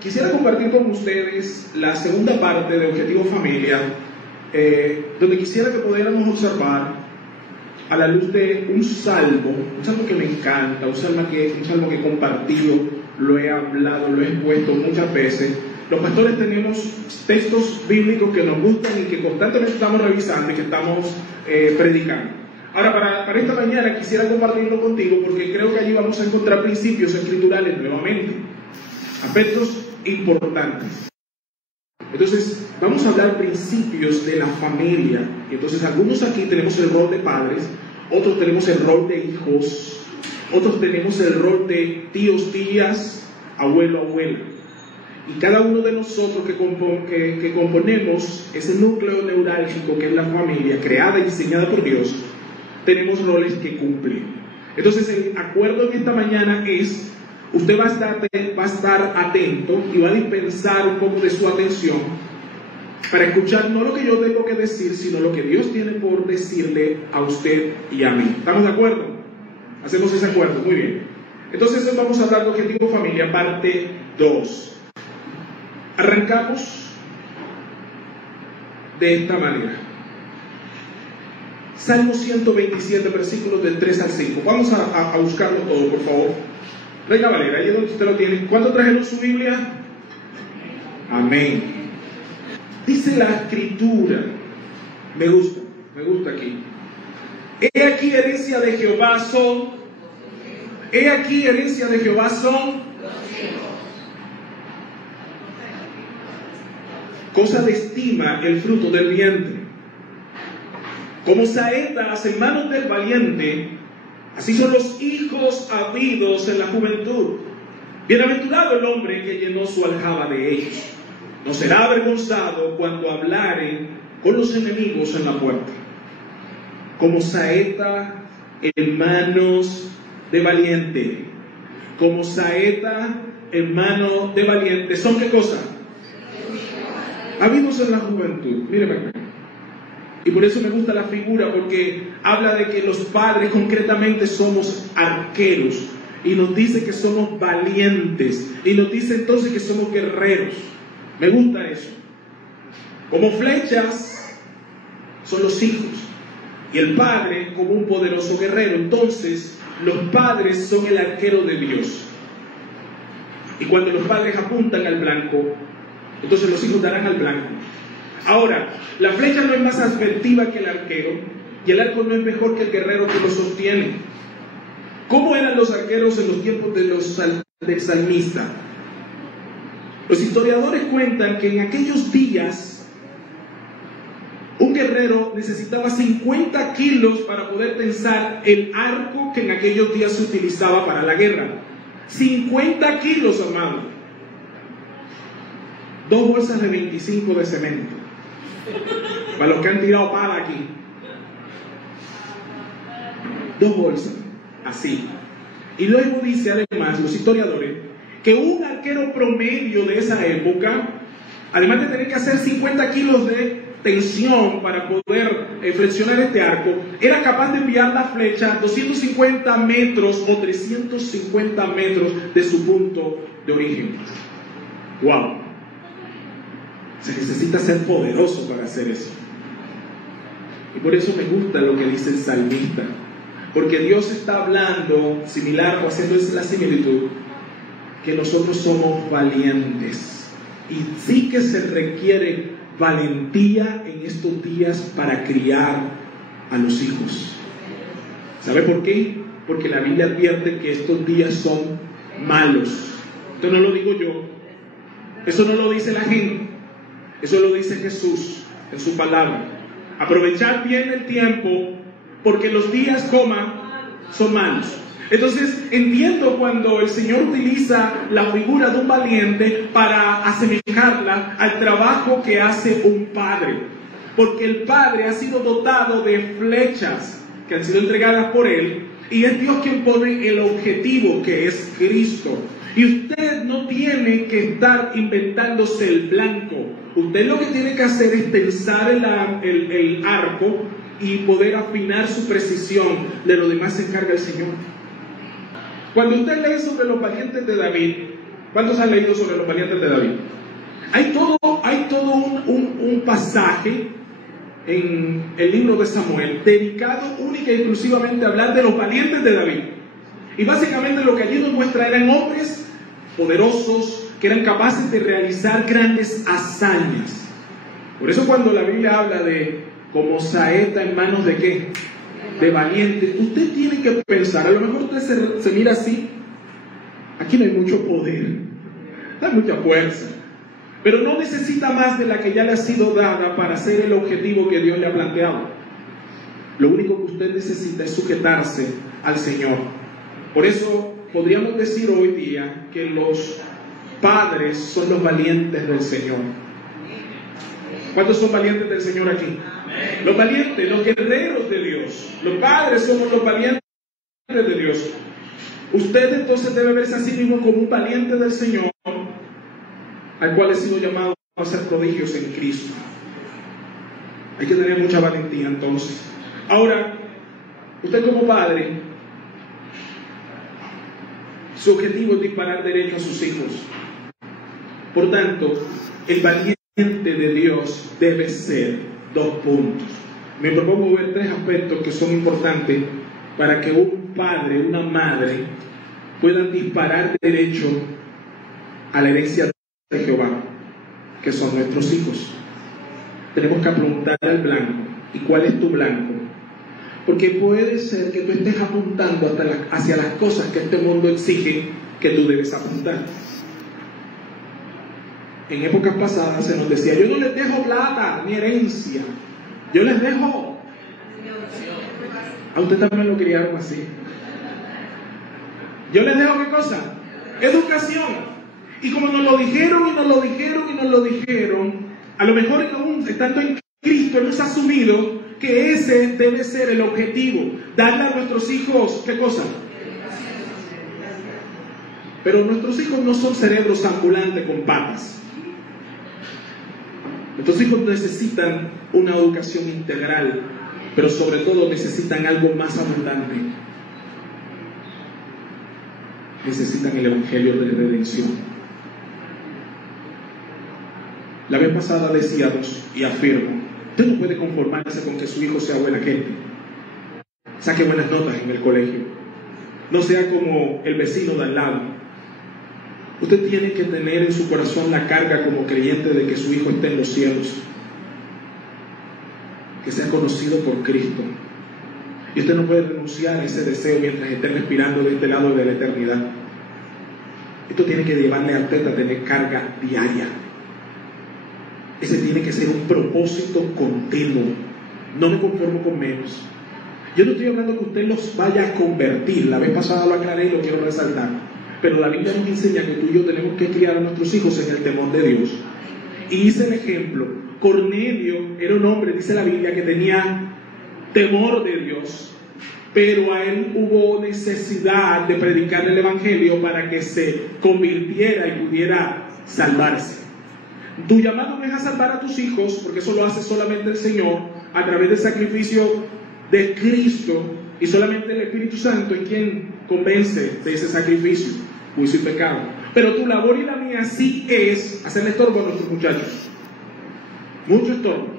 Quisiera compartir con ustedes la segunda parte de Objetivo Familia, donde quisiera que pudiéramos observar a la luz de un salmo que me encanta, un salmo que he compartido, lo he hablado, lo he expuesto muchas veces. Los pastores tenemos textos bíblicos que nos gustan y que constantemente estamos revisando y que estamos predicando. Ahora, para esta mañana quisiera compartirlo contigo porque creo que allí vamos a encontrar principios escriturales nuevamente, aspectos importantes. Entonces, vamos a hablar principios de la familia. Entonces, algunos aquí tenemos el rol de padres, otros tenemos el rol de hijos, otros tenemos el rol de tíos, tías, abuelo, abuela. Y cada uno de nosotros que componemos ese núcleo neurálgico que es la familia, creada y diseñada por Dios, tenemos roles que cumplir. Entonces, el acuerdo en esta mañana es: usted va a estar atento y va a dispensar un poco de su atención para escuchar no lo que yo tengo que decir, sino lo que Dios tiene por decirle a usted y a mí. ¿Estamos de acuerdo? Hacemos ese acuerdo, muy bien. Entonces hoy vamos a hablar de Objetivo Familia, parte 2. Arrancamos de esta manera. Salmo 127, versículos del 3 al 5. Vamos a buscarlo todo, por favor. Reina Valera, ahí es donde usted lo tiene. ¿Cuánto trajeron su Biblia? Amén. Dice la Escritura, me gusta aquí. He aquí herencia de Jehová son. He aquí herencia de Jehová son. Cosa de estima el fruto del vientre. Como saetas en manos del valiente, así son los hijos habidos en la juventud. Bienaventurado el hombre que llenó su aljaba de ellos. No será avergonzado cuando hablare con los enemigos en la puerta. Como saeta en manos de valiente. Como saeta en mano de valiente. ¿Son qué cosa? Habidos en la juventud. Míreme acá. Y por eso me gusta la figura, porque habla de que los padres concretamente somos arqueros, y nos dice que somos valientes, y nos dice entonces que somos guerreros. Me gusta eso. Como flechas son los hijos, y el padre como un poderoso guerrero. Entonces los padres son el arquero de Dios, y cuando los padres apuntan al blanco, entonces los hijos darán al blanco. Ahora, la flecha no es más asertiva que el arquero, y el arco no es mejor que el guerrero que lo sostiene. ¿Cómo eran los arqueros en los tiempos del salmista? Los historiadores cuentan que en aquellos días un guerrero necesitaba 50 kilos para poder tensar el arco que en aquellos días se utilizaba para la guerra. 50 kilos, hermano. 2 bolsas de 25 de cemento. Para los que han tirado pala aquí. 2 bolsas, así. Y luego dice además los historiadores que un arquero promedio de esa época, además de tener que hacer 50 kilos de tensión para poder flexionar este arco, era capaz de enviar la flecha 250 metros o 350 metros de su punto de origen. ¡Wow! Se necesita ser poderoso para hacer eso. Y por eso me gusta lo que dice el salmista, porque Dios está hablando similar o haciendo la similitud, que nosotros somos valientes, y sí que se requiere valentía en estos días para criar a los hijos. ¿Sabe por qué? Porque la Biblia advierte que estos días son malos. Esto no lo digo yo, eso no lo dice la gente, eso lo dice Jesús en su palabra. Aprovechar bien el tiempo, porque los días, son malos. Entonces entiendo cuando el Señor utiliza la figura de un valiente para asemejarla al trabajo que hace un padre, porque el padre ha sido dotado de flechas que han sido entregadas por él, y es Dios quien pone el objetivo, que es Cristo. Y usted no tiene que estar inventándose el blanco. Usted lo que tiene que hacer es tensar el arco y poder afinar su precisión. De lo demás se encarga el Señor. Cuando usted lee sobre los valientes de David, ¿Cuántos han leído sobre los valientes de David? Hay todo un pasaje en el libro de Samuel dedicado única y exclusivamente a hablar de los valientes de David. Y básicamente lo que allí nos muestra eran hombres poderosos que eran capaces de realizar grandes hazañas. Por eso cuando la Biblia habla de como saeta en manos de ¿qué? De valiente, usted tiene que pensar, a lo mejor usted se mira así, aquí no hay mucho poder, no hay mucha fuerza, pero no necesita más de la que ya le ha sido dada para hacer el objetivo que Dios le ha planteado. Lo único que usted necesita es sujetarse al Señor. Por eso podríamos decir hoy día que los padres son los valientes del Señor. ¿Cuántos son valientes del Señor aquí? Los valientes, los guerreros de Dios. Los padres somos los valientes de Dios. Usted entonces debe verse a sí mismo como un valiente del Señor, al cual he sido llamado a hacer prodigios en Cristo. Hay que tener mucha valentía entonces. Ahora, usted como padre, su objetivo es disparar derecho a sus hijos. Por tanto, el valiente de Dios debe ser 2 puntos. Me propongo ver 3 aspectos que son importantes para que un padre, una madre puedan disparar derecho a la herencia de Jehová, que son nuestros hijos. Tenemos que apuntar al blanco. ¿Y cuál es tu blanco? Porque puede ser que tú estés apuntando hacia las cosas que este mundo exige que tú debes apuntar. En épocas pasadas se nos decía: yo no les dejo plata ni herencia, yo les dejo. A usted también lo criaron así. Yo les dejo ¿qué cosa? Educación. Y como nos lo dijeron y nos lo dijeron y nos lo dijeron, a lo mejor aún estando en Cristo hemos asumido que ese debe ser el objetivo, darle a nuestros hijos ¿qué cosa? Pero nuestros hijos no son cerebros ambulantes con patas. Nuestros hijos necesitan una educación integral, pero sobre todo necesitan algo más abundante. Necesitan el Evangelio de redención. La vez pasada decíamos y afirmo: usted no puede conformarse con que su hijo sea buena gente, saque buenas notas en el colegio, no sea como el vecino de al lado. Usted tiene que tener en su corazón la carga como creyente de que su hijo esté en los cielos, que sea conocido por Cristo. Y usted no puede renunciar a ese deseo mientras esté respirando de este lado de la eternidad. Esto tiene que llevarle a usted a tener carga diaria. Ese tiene que ser un propósito continuo. No me conformo con menos. Yo no estoy hablando que usted los vaya a convertir. La vez pasada lo aclaré y lo quiero resaltar. Pero la Biblia nos enseña que tú y yo tenemos que criar a nuestros hijos en el temor de Dios. Y hice el ejemplo. Cornelio era un hombre, dice la Biblia, que tenía temor de Dios, pero a él hubo necesidad de predicar el Evangelio para que se convirtiera y pudiera salvarse. Tu llamado no es a salvar a tus hijos, porque eso lo hace solamente el Señor a través del sacrificio de Cristo, y solamente el Espíritu Santo es quien convence de ese sacrificio, juicio y pecado. Pero tu labor y la mía sí es hacerle estorbo a nuestros muchachos, mucho estorbo,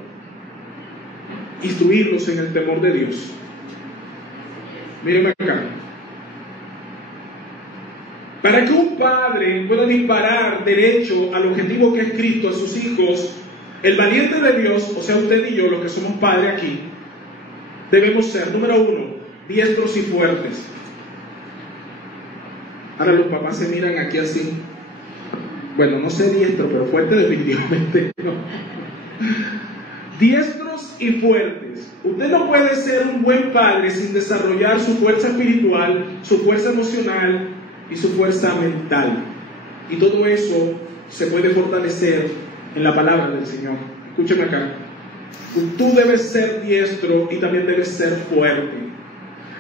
instruirlos en el temor de Dios. Mírenme acá. Para que un padre pueda disparar derecho al objetivo que es Cristo a sus hijos, el valiente de Dios, o sea usted y yo, los que somos padres aquí, debemos ser, número 1, diestros y fuertes. Ahora los papás se miran aquí así. Bueno, no sé diestro, pero fuerte definitivamente no. Diestros y fuertes. Usted no puede ser un buen padre sin desarrollar su fuerza espiritual, su fuerza emocional y su fuerza mental. Y todo eso se puede fortalecer en la palabra del Señor. Escúcheme acá. Tú debes ser diestro y también debes ser fuerte.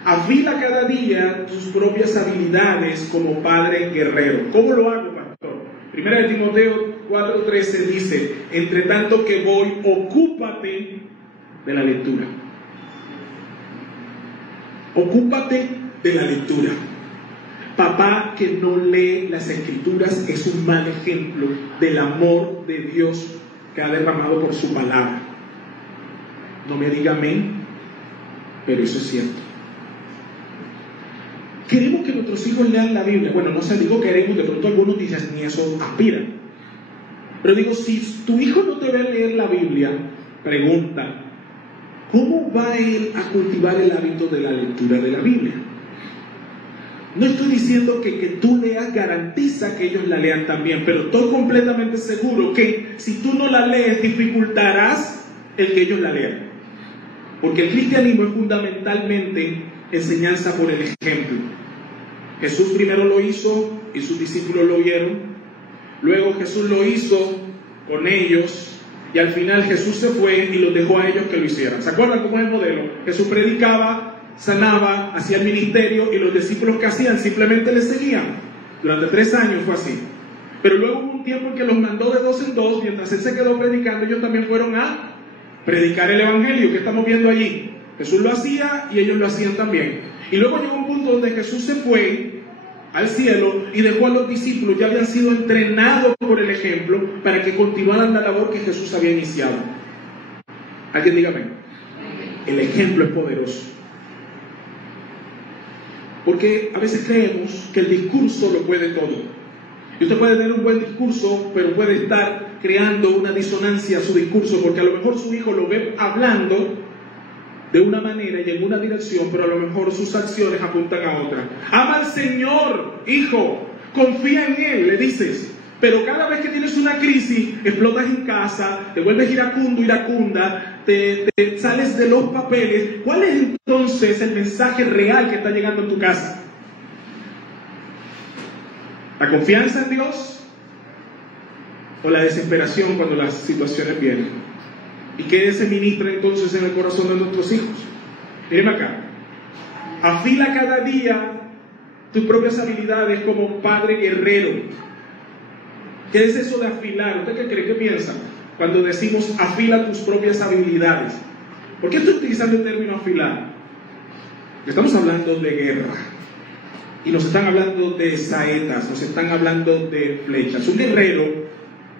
Afila cada día tus propias habilidades como padre guerrero. ¿Cómo lo hago, pastor? Primera de Timoteo 4:13 dice: entre tanto que voy, ocúpate de la lectura. Ocúpate de la lectura. Papá que no lee las Escrituras es un mal ejemplo del amor de Dios que ha derramado por su palabra. No me diga amén, pero eso es cierto. Queremos que nuestros hijos lean la Biblia. Bueno, no sé, digo queremos, de pronto algunos dicen ni eso aspiran. Pero digo, si tu hijo no te ve leer la Biblia, pregunta, ¿cómo va él a cultivar el hábito de la lectura de la Biblia? No estoy diciendo que tú leas garantiza que ellos la lean también, pero estoy completamente seguro que si tú no la lees, dificultarás el que ellos la lean. Porque el cristianismo es fundamentalmente enseñanza por el ejemplo. Jesús primero lo hizo y sus discípulos lo vieron. Luego Jesús lo hizo con ellos y al final Jesús se fue y los dejó a ellos que lo hicieran. ¿Se acuerdan cómo es el modelo? Jesús predicaba, sanaba, hacía el ministerio y los discípulos que hacían simplemente le seguían. Durante 3 años fue así. Pero luego hubo un tiempo en que los mandó de 2 en 2, mientras él se quedó predicando, ellos también fueron a predicar el evangelio. ¿Qué estamos viendo allí? Jesús lo hacía y ellos lo hacían también. Y luego llegó un punto donde Jesús se fue al cielo y dejó a los discípulos, ya habían sido entrenados por el ejemplo para que continuaran la labor que Jesús había iniciado. Alguien dígame, el ejemplo es poderoso. Porque a veces creemos que el discurso lo puede todo. Y usted puede tener un buen discurso, pero puede estar creando una disonancia a su discurso, porque a lo mejor su hijo lo ve hablando de una manera y en una dirección, pero a lo mejor sus acciones apuntan a otra. Ama al Señor, hijo, confía en Él, le dices. Pero cada vez que tienes una crisis, explotas en casa, te vuelves iracundo, iracunda, te sales de los papeles. ¿Cuál es entonces el mensaje real que está llegando a tu casa? ¿La confianza en Dios o la desesperación cuando las situaciones vienen? ¿Y qué se ministra entonces en el corazón de nuestros hijos? Miren acá. Afila cada día tus propias habilidades como padre guerrero. ¿Qué es eso de afilar? ¿Usted qué cree? ¿Qué piensa cuando decimos afila tus propias habilidades? ¿Por qué estoy utilizando el término afilar? Estamos hablando de guerra. Y nos están hablando de saetas, nos están hablando de flechas. Un guerrero,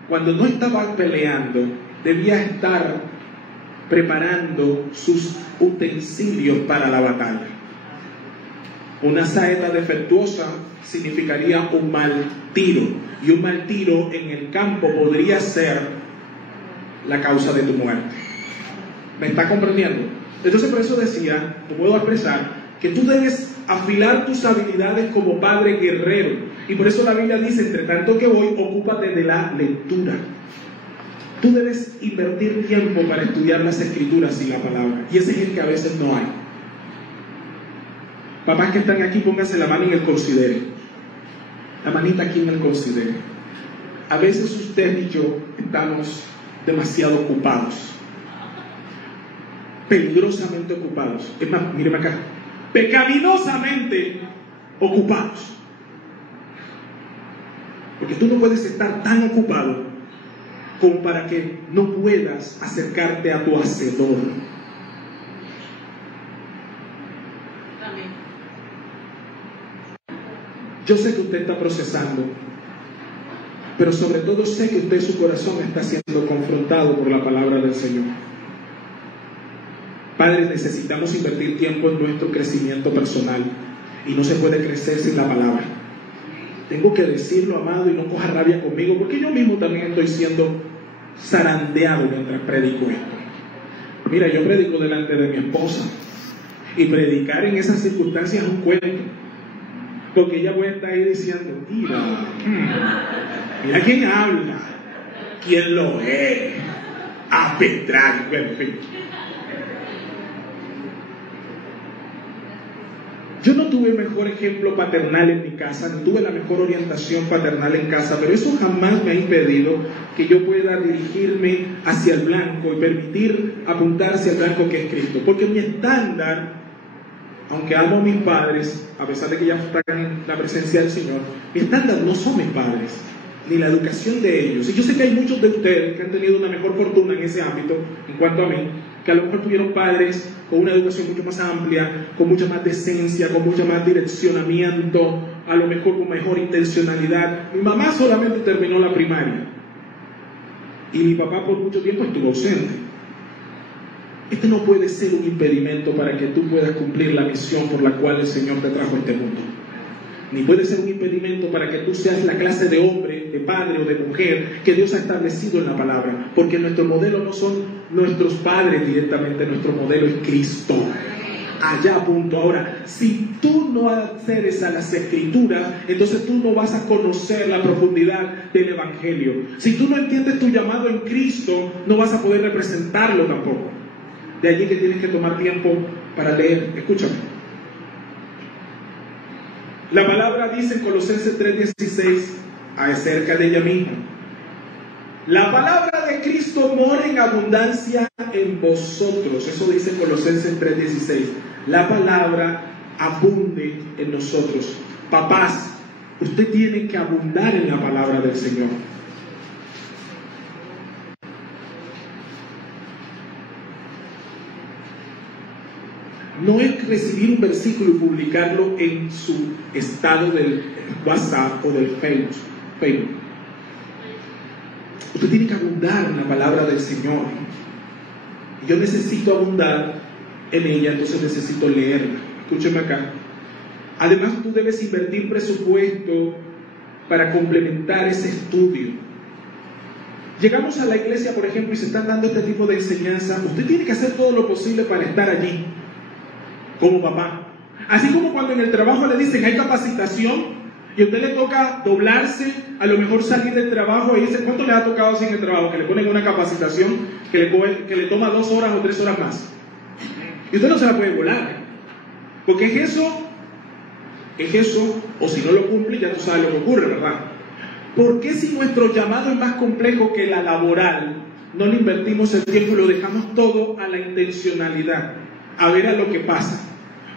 cuando no estaba peleando, debía estar preparando sus utensilios para la batalla. Una saeta defectuosa significaría un mal tiro, y un mal tiro en el campo podría ser la causa de tu muerte. ¿Me está comprendiendo? Entonces por eso decía, te puedo expresar, que tú debes afilar tus habilidades como padre guerrero. Y por eso la Biblia dice, entre tanto que voy, ocúpate de la lectura. Tú debes invertir tiempo para estudiar las Escrituras y la palabra. Y ese es el que a veces no hay. Papás que están aquí, pónganse la mano en el considere. La manita aquí en el considere. A veces usted y yo estamos demasiado ocupados. Peligrosamente ocupados. Es más, míreme acá. Pecaminosamente ocupados. Porque tú no puedes estar tan ocupado como para que no puedas acercarte a tu Hacedor. Amén. Yo sé que usted está procesando, pero sobre todo sé que usted, su corazón está siendo confrontado por la palabra del Señor. Padres, necesitamos invertir tiempo en nuestro crecimiento personal y no se puede crecer sin la palabra. Tengo que decirlo, amado, y no coja rabia conmigo, porque yo mismo también estoy siendo zarandeado mientras predico esto. Mira, yo predico delante de mi esposa, y predicar en esas circunstancias es un cuento, porque ella puede estar ahí diciendo, mira quién habla, quién lo es, arbitrario, en fin. Yo no tuve el mejor ejemplo paternal en mi casa, ni tuve la mejor orientación paternal en casa, pero eso jamás me ha impedido que yo pueda dirigirme hacia el blanco y permitir apuntar hacia el blanco que es Cristo. Porque mi estándar, aunque amo a mis padres, a pesar de que ya están en la presencia del Señor, mi estándar no son mis padres, ni la educación de ellos. Y yo sé que hay muchos de ustedes que han tenido una mejor fortuna en ese ámbito, en cuanto a mí, que a lo mejor tuvieron padres con una educación mucho más amplia, con mucha más decencia, con mucho más direccionamiento, a lo mejor con mejor intencionalidad. Mi mamá solamente terminó la primaria y mi papá por mucho tiempo estuvo ausente. Este no puede ser un impedimento para que tú puedas cumplir la misión por la cual el Señor te trajo a este mundo. Ni puede ser un impedimento para que tú seas la clase de hombre, de padre o de mujer que Dios ha establecido en la palabra. Porque nuestro modelo no son nuestros padres directamente, nuestro modelo es Cristo. Allá punto. Ahora, si tú no accedes a las Escrituras, entonces tú no vas a conocer la profundidad del Evangelio. Si tú no entiendes tu llamado en Cristo, no vas a poder representarlo tampoco. De allí que tienes que tomar tiempo para leer. Escúchame. La palabra dice en Colosenses 3:16 acerca de ella misma: la palabra de Cristo mora en abundancia en vosotros. Eso dice en Colosenses 3:16. La palabra abunde en nosotros. Papás, usted tiene que abundar en la palabra del Señor. No es recibir un versículo y publicarlo en su estado del WhatsApp o del Facebook. Usted tiene que abundar en la palabra del Señor. Yo necesito abundar en ella, entonces necesito leerla. Escúcheme acá. Además, tú debes invertir presupuesto para complementar ese estudio. Llegamos a la iglesia, por ejemplo, y se están dando este tipo de enseñanza. Usted tiene que hacer todo lo posible para estar allí, como papá. Así como cuando en el trabajo le dicen hay capacitación y a usted le toca doblarse, a lo mejor salir del trabajo y dice, ¿cuánto le ha tocado así en el trabajo? Que le ponen una capacitación que le toma 2 horas o 3 horas más. Y usted no se la puede volar. Porque es eso, o si no lo cumple, ya tú sabes lo que ocurre, ¿verdad? ¿Por qué si nuestro llamado es más complejo que la laboral, no le invertimos el tiempo y lo dejamos todo a la intencionalidad, a ver a lo que pasa?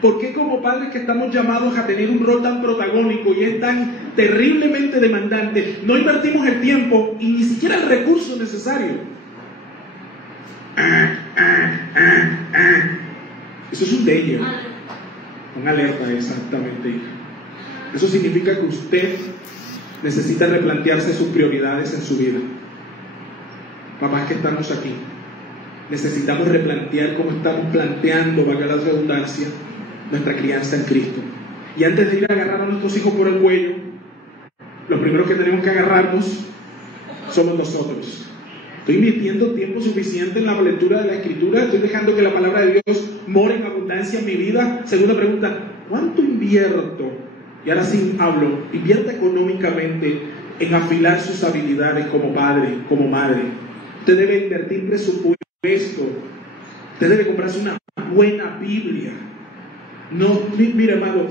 ¿Por qué como padres que estamos llamados a tener un rol tan protagónico y es tan terriblemente demandante, no invertimos el tiempo y ni siquiera el recurso necesario? Eso es un danger, una alerta, exactamente. Eso significa que usted necesita replantearse sus prioridades en su vida. Papás que estamos aquí, necesitamos replantear cómo estamos planteando, valga la redundancia, nuestra crianza en Cristo. Y antes de ir a agarrar a nuestros hijos por el cuello, los primeros que tenemos que agarrarnos somos nosotros. Estoy invirtiendo tiempo suficiente en la lectura de la Escritura, estoy dejando que la palabra de Dios more en abundancia en mi vida. Segunda pregunta, ¿cuánto invierto? Y ahora sí hablo, invierta económicamente en afilar sus habilidades como padre, como madre. Usted debe invertir presupuesto, usted debe comprarse una buena Biblia. No, mire, amado,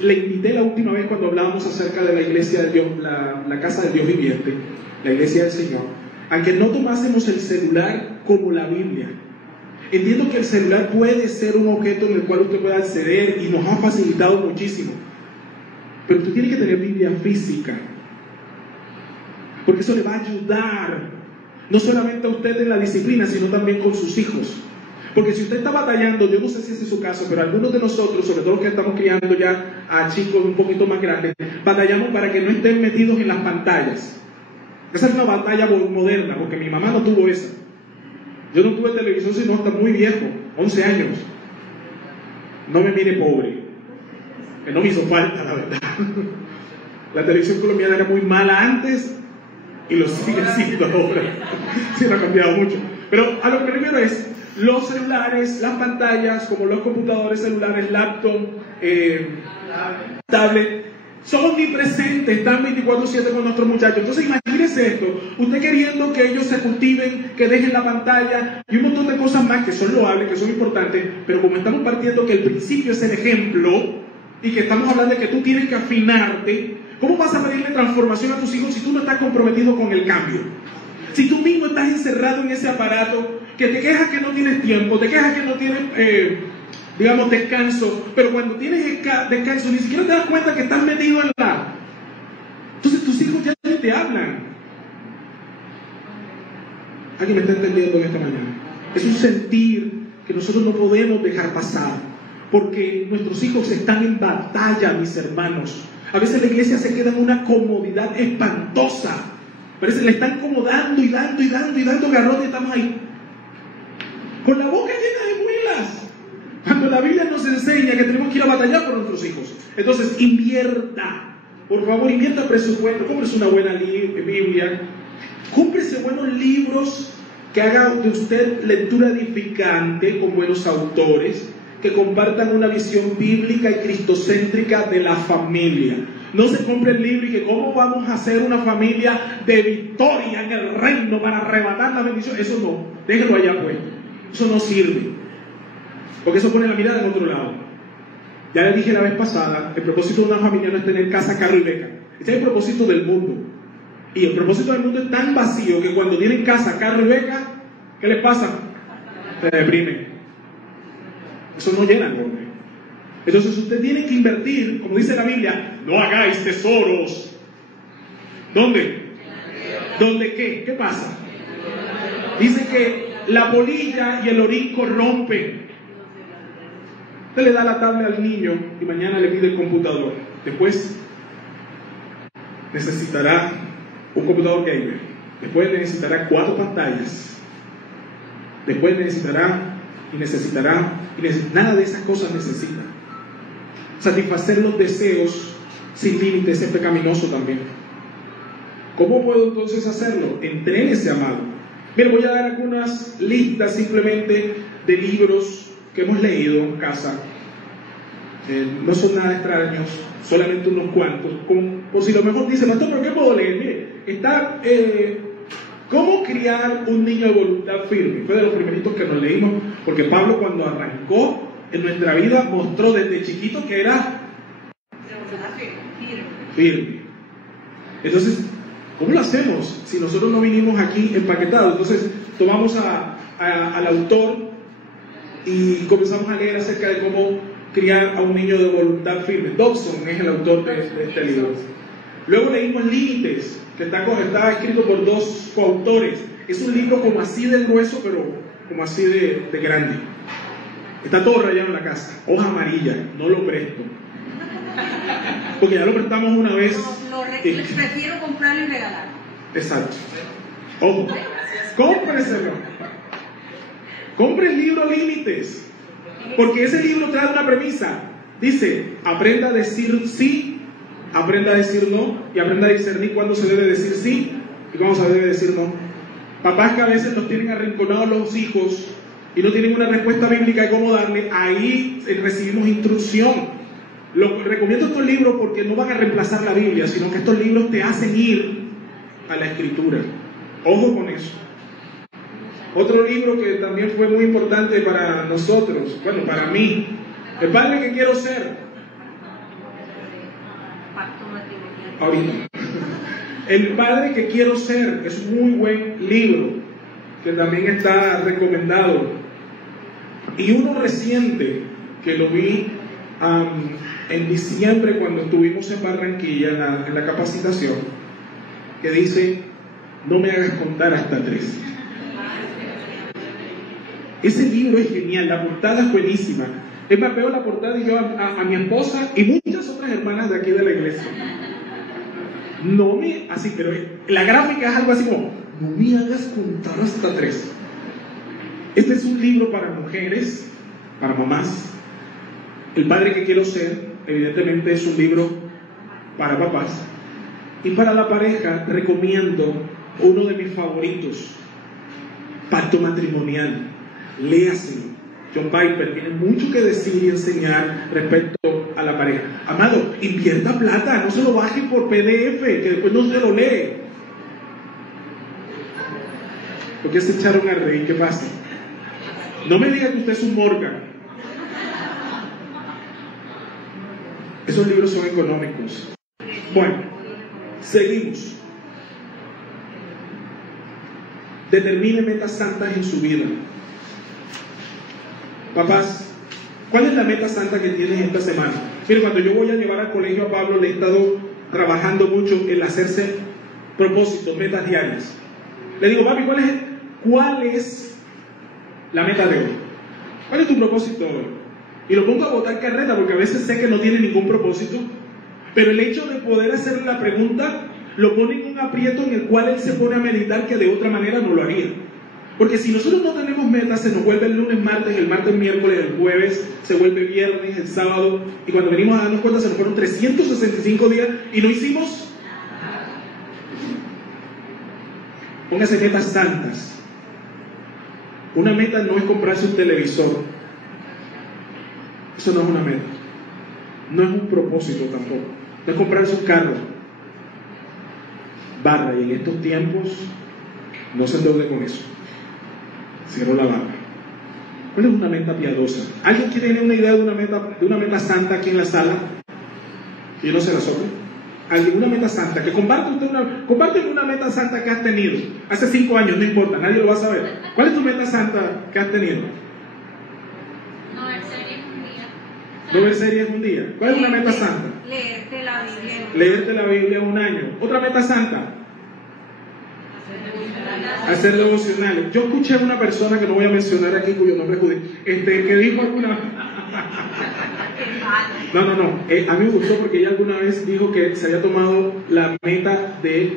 le invité la última vez cuando hablábamos acerca de la iglesia de Dios, la casa de Dios viviente, la iglesia del Señor, a que no tomásemos el celular como la Biblia. Entiendo que el celular puede ser un objeto en el cual usted pueda acceder y nos ha facilitado muchísimo, pero usted tiene que tener Biblia física, porque eso le va a ayudar no solamente a usted en la disciplina, sino también con sus hijos. Porque si usted está batallando, yo no sé si ese es su caso, pero algunos de nosotros, sobre todo los que estamos criando ya a chicos un poquito más grandes, batallamos para que no estén metidos en las pantallas. Esa es una batalla moderna, porque mi mamá no tuvo esa. Yo no tuve televisor sino hasta muy viejo, 11 años. No me mire pobre, que no me hizo falta, la verdad. La televisión colombiana era muy mala antes y lo sigue siendo ahora. Sí, no ha cambiado mucho. Pero a lo que primero es, los celulares, las pantallas, como los computadores celulares, laptop, tablet, son omnipresentes, están 24/7 con nuestros muchachos. Entonces imagínese esto, usted queriendo que ellos se cultiven, que dejen la pantalla y un montón de cosas más que son loables, que son importantes, pero como estamos partiendo que el principio es el ejemplo y que estamos hablando de que tú tienes que afinarte, ¿cómo vas a pedirle transformación a tus hijos si tú no estás comprometido con el cambio? Si tú mismo estás encerrado en ese aparato, que te quejas que no tienes tiempo, te quejas que no tienes, descanso, pero cuando tienes descanso ni siquiera te das cuenta que estás metido en la... Entonces tus hijos ya no te hablan. ¿Alguien me está entendiendo en esta mañana? Es un sentir que nosotros no podemos dejar pasar, porque nuestros hijos están en batalla, mis hermanos. A veces la iglesia se queda en una comodidad espantosa. Parece que le están como dando y dando y dando y dando garrote y estamos ahí. Con la boca llena de muelas. Cuando la Biblia nos enseña que tenemos que ir a batallar por nuestros hijos. Entonces, invierta. Por favor, invierta presupuesto. Cómprese una buena Biblia. Cómprese buenos libros que hagan de usted lectura edificante con buenos autores, que compartan una visión bíblica y cristocéntrica de la familia. No se compre el libro y que cómo vamos a hacer una familia de victoria en el reino para arrebatar la bendición. Eso no, déjelo allá pues. Eso no sirve. Porque eso pone la mirada en otro lado. Ya les dije la vez pasada, el propósito de una familia no es tener casa, carro y beca. Este es el propósito del mundo. Y el propósito del mundo es tan vacío que cuando tienen casa, carro y beca, ¿qué les pasa? Se deprimen. Eso no llena el hombre. Entonces usted tiene que invertir, como dice la Biblia, no hagáis tesoros. ¿Dónde? ¿Dónde qué? ¿Qué pasa? Dice que la polilla y el orín corrompen. Usted le da la tablet al niño y mañana le pide el computador. Después necesitará un computador gamer. Después necesitará 4 pantallas. Después necesitará nada de esas cosas necesita. Satisfacer los deseos sin límites es pecaminoso también. ¿Cómo puedo entonces hacerlo? Entrénese, amado. Mira, voy a dar algunas listas simplemente de libros que hemos leído en casa. No son nada extraños, solamente unos cuantos. Por si lo mejor dice, pastor, ¿pero qué puedo leer? Mire, está ¿Cómo criar un niño de voluntad firme? Fue de los primeritos que nos leímos, porque Pablo cuando arrancó en nuestra vida mostró desde chiquito que era firme. Entonces, ¿cómo lo hacemos si nosotros no vinimos aquí empaquetados? Entonces, tomamos al autor y comenzamos a leer acerca de cómo criar a un niño de voluntad firme. Dobson es el autor de este libro. Luego leímos Límites, que está escrito por 2 coautores. Es un libro como así de grueso, pero como así de grande. Está todo rayado en la casa, hoja amarilla, no lo presto. Porque ya lo prestamos una vez. Prefiero comprarlo y regalarlo. Exacto. Ojo, cómpreselo. Compre el libro Límites, porque ese libro trae una premisa. Dice, aprenda a decir sí, aprenda a decir no, y aprenda a discernir cuándo se debe decir sí y cuándo se debe decir no. Papás que a veces los tienen arrinconados los hijos y no tienen una respuesta bíblica de cómo darle, ahí recibimos instrucción. Recomiendo estos libros porque no van a reemplazar la Biblia, sino que estos libros te hacen ir a la Escritura. Ojo con eso. Otro libro que también fue muy importante para nosotros, bueno, para mí, El padre que quiero ser. Ahorita. El padre que quiero ser es un muy buen libro que también está recomendado. Y uno reciente que lo vi en diciembre cuando estuvimos en Barranquilla en la capacitación, que dice, no me hagas contar hasta 3. Ese libro es genial, la portada es buenísima. Es más, veo la portada y yo a mi esposa y muchas otras hermanas de aquí de la iglesia. Pero la gráfica es algo así como, no me hagas contar hasta 3. Este es un libro para mujeres, para mamás. El padre que quiero ser, evidentemente, es un libro para papás. Y para la pareja, recomiendo uno de mis favoritos, Pacto Matrimonial. Léaselo. John Piper tiene mucho que decir y enseñar respecto a la pareja. Amado, invierta plata, no se lo baje por PDF, que después no se lo lee. ¿Por qué se echaron a reír? ¿Qué pasa? No me diga que usted es un Morgan. Esos libros son económicos. Bueno, seguimos. Determine metas santas en su vida. Papás, ¿cuál es la meta santa que tienes esta semana? Mire, cuando yo voy a llevar al colegio a Pablo, le he estado trabajando mucho en hacerse propósitos, metas diarias. Le digo, papi, ¿cuál es la meta de hoy? ¿Cuál es tu propósito hoy? Y lo pongo a botar carreta porque a veces sé que no tiene ningún propósito. Pero el hecho de poder hacerle la pregunta lo pone en un aprieto en el cual él se pone a meditar que de otra manera no lo haría. Porque si nosotros no tenemos metas, se nos vuelve el lunes, martes, el martes, miércoles, el jueves, se vuelve viernes, el sábado, y cuando venimos a darnos cuenta se nos fueron 365 días y no hicimos. Póngase metas santas. Una meta no es comprarse un televisor. Eso no es una meta. No es un propósito tampoco. No es comprarse un carro. Barra, y en estos tiempos no se endeude con eso. Cierro la barra. ¿Cuál es una meta piadosa? ¿Alguien tiene una idea de una meta santa aquí en la sala? Que yo no se la sople. ¿Alguien una meta santa? Que comparte una meta santa que has tenido. Hace 5 años, no importa, nadie lo va a saber. ¿Cuál es tu meta santa que has tenido? No ver series un día. No ver series un día. ¿Cuál es una meta santa? Leerte la Biblia. Leerte la Biblia un año. Otra meta santa. Hacer devocionales. Yo escuché a una persona que no voy a mencionar aquí, cuyo nombre es Judy, que dijo alguna. No. A mí me gustó porque ella alguna vez dijo que se había tomado la meta de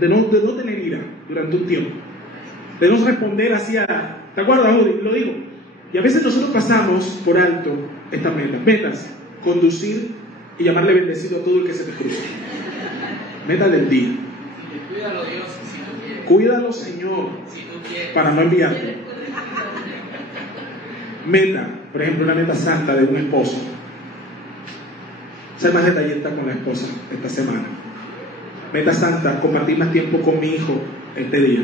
no tener ira durante un tiempo, de no responder hacia. ¿Te acuerdas, Judy? Lo digo. Y a veces nosotros pasamos por alto estas metas, conducir y llamarle bendecido a todo el que se te cruce. Meta del día. Cuídalo, Dios, si tú quieres. Cuídalo, Señor, Si tú quieres. para no enviarte. Meta, por ejemplo, una meta santa de un esposo. Ser más detallista con la esposa esta semana. Meta santa, compartir más tiempo con mi hijo este día.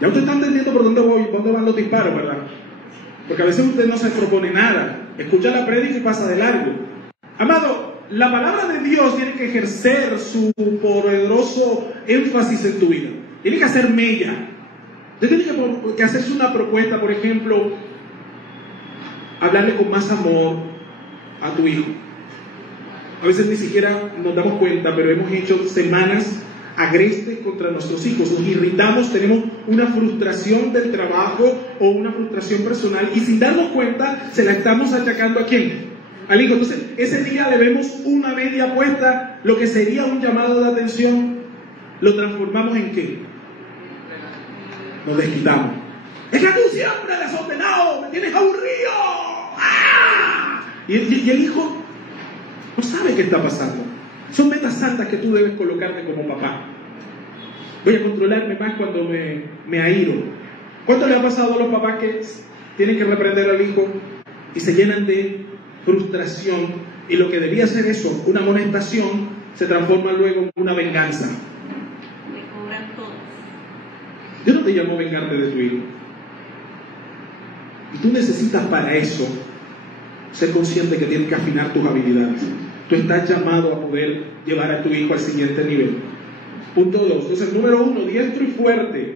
Ya usted está entendiendo por dónde van los disparos, ¿verdad? Porque a veces usted no se propone nada. Escucha la prédica y pasa de largo. Amado, la palabra de Dios tiene que ejercer su poderoso énfasis en tu vida. Tiene que hacer mella. Usted tiene que hacerse una propuesta, por ejemplo, hablarle con más amor a tu hijo. A veces ni siquiera nos damos cuenta, pero hemos hecho semanas agrestes contra nuestros hijos. Nos irritamos, tenemos una frustración del trabajo o una frustración personal y sin darnos cuenta se la estamos achacando ¿a quién? Al hijo. Entonces, ese día le vemos una media puesta, lo que sería un llamado de atención, lo transformamos en ¿qué? Nos desquitamos. Es que tú siempre desordenado, me tienes aburrido. ¡Ah! Y el hijo no sabe qué está pasando. Son metas santas que tú debes colocarte como papá. Voy a controlarme más cuando me airo. ¿Cuánto le ha pasado a los papás que tienen que reprender al hijo y se llenan de frustración y lo que debía ser eso, una amonestación, se transforma luego en una venganza? Me cobran todos. Yo no te llamo a vengarte de tu hijo. Y tú necesitas para eso ser consciente que tienes que afinar tus habilidades. Tú estás llamado a poder llevar a tu hijo al siguiente nivel. Punto 2. Entonces, número 1, diestro y fuerte.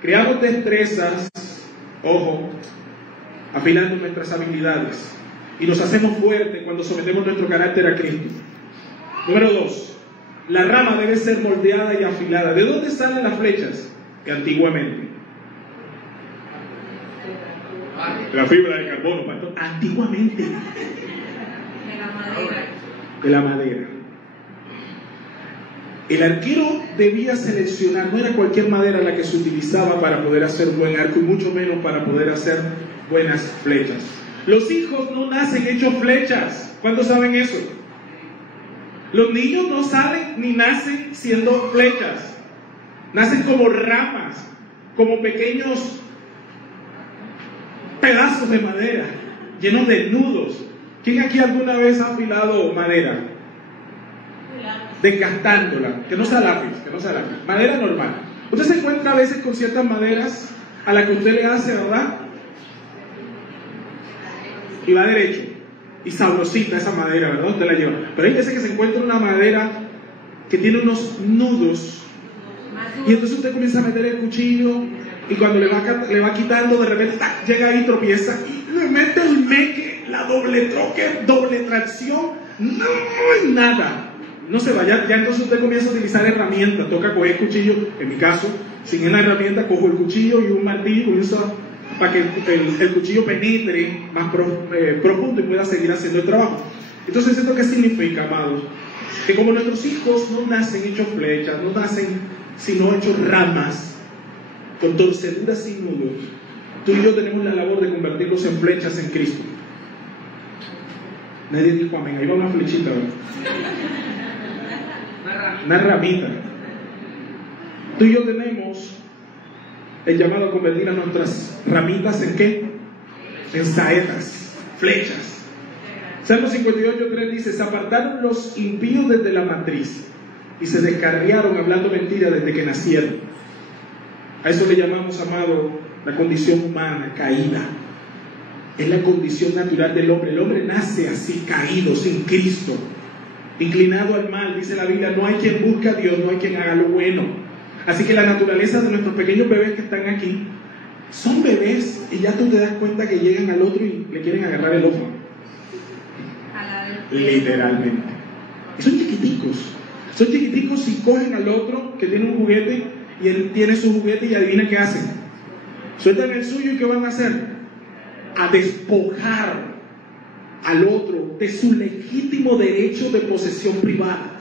Creamos destrezas, ojo, afilando nuestras habilidades. Y nos hacemos fuertes cuando sometemos nuestro carácter a Cristo. Número 2, la rama debe ser moldeada y afilada. ¿De dónde salen las flechas? Que antiguamente. La fibra de carbono, pastor. Antiguamente. De la madera. De la madera. El arquero debía seleccionar, no era cualquier madera la que se utilizaba para poder hacer buen arco y mucho menos para poder hacer buenas flechas. Los hijos no nacen hechos flechas. ¿Cuántos saben eso? Los niños no salen ni nacen siendo flechas. Nacen como ramas, como pequeños pedazos de madera llenos de nudos. ¿Quién aquí alguna vez ha afilado madera? Desgastándola, que no sea lápiz, madera normal. Usted se encuentra a veces con ciertas maderas a las que usted le hace, ¿verdad? Y va derecho, y sabrosita esa madera, ¿verdad? Usted la lleva. Pero hay veces que se encuentra una madera que tiene unos nudos, y entonces usted comienza a meter el cuchillo, y cuando le va quitando, de repente ¡tac!, llega ahí, tropieza, y le mete el meque, la doble troque, doble tracción, no hay nada. No se vaya, ya entonces usted comienza a utilizar herramientas, toca coger el cuchillo, en mi caso, sin una herramienta, cojo el cuchillo y un martillo y comienzo para que el cuchillo penetre más profundo y pueda seguir haciendo el trabajo. Entonces, ¿esto qué significa, amados? Que como nuestros hijos no nacen hechos flechas, no nacen sino hechos ramas, con torceduras y nudos, tú y yo tenemos la labor de convertirlos en flechas en Cristo. Nadie dijo amén. Ahí va una flechita, ¿verdad? Una ramita. Tú y yo tenemos el llamado a convertir a nuestras ramitas en ¿qué? En saetas, flechas. Salmo 58:3 dice: se apartaron los impíos desde la matriz y se descarriaron hablando mentira desde que nacieron. A eso le llamamos, amado, la condición humana caída. Es la condición natural del hombre. El hombre nace así, caído, sin Cristo, inclinado al mal. Dice la Biblia: no hay quien busque a Dios, no hay quien haga lo bueno. Así que la naturaleza de nuestros pequeños bebés que están aquí son bebés, y ya tú te das cuenta que llegan al otro y le quieren agarrar el ojo. Literalmente. Y son chiquiticos y cogen al otro que tiene un juguete y él tiene su juguete y adivina qué hacen. Sueltan el suyo y ¿qué van a hacer? A despojar al otro de su legítimo derecho de posesión privada.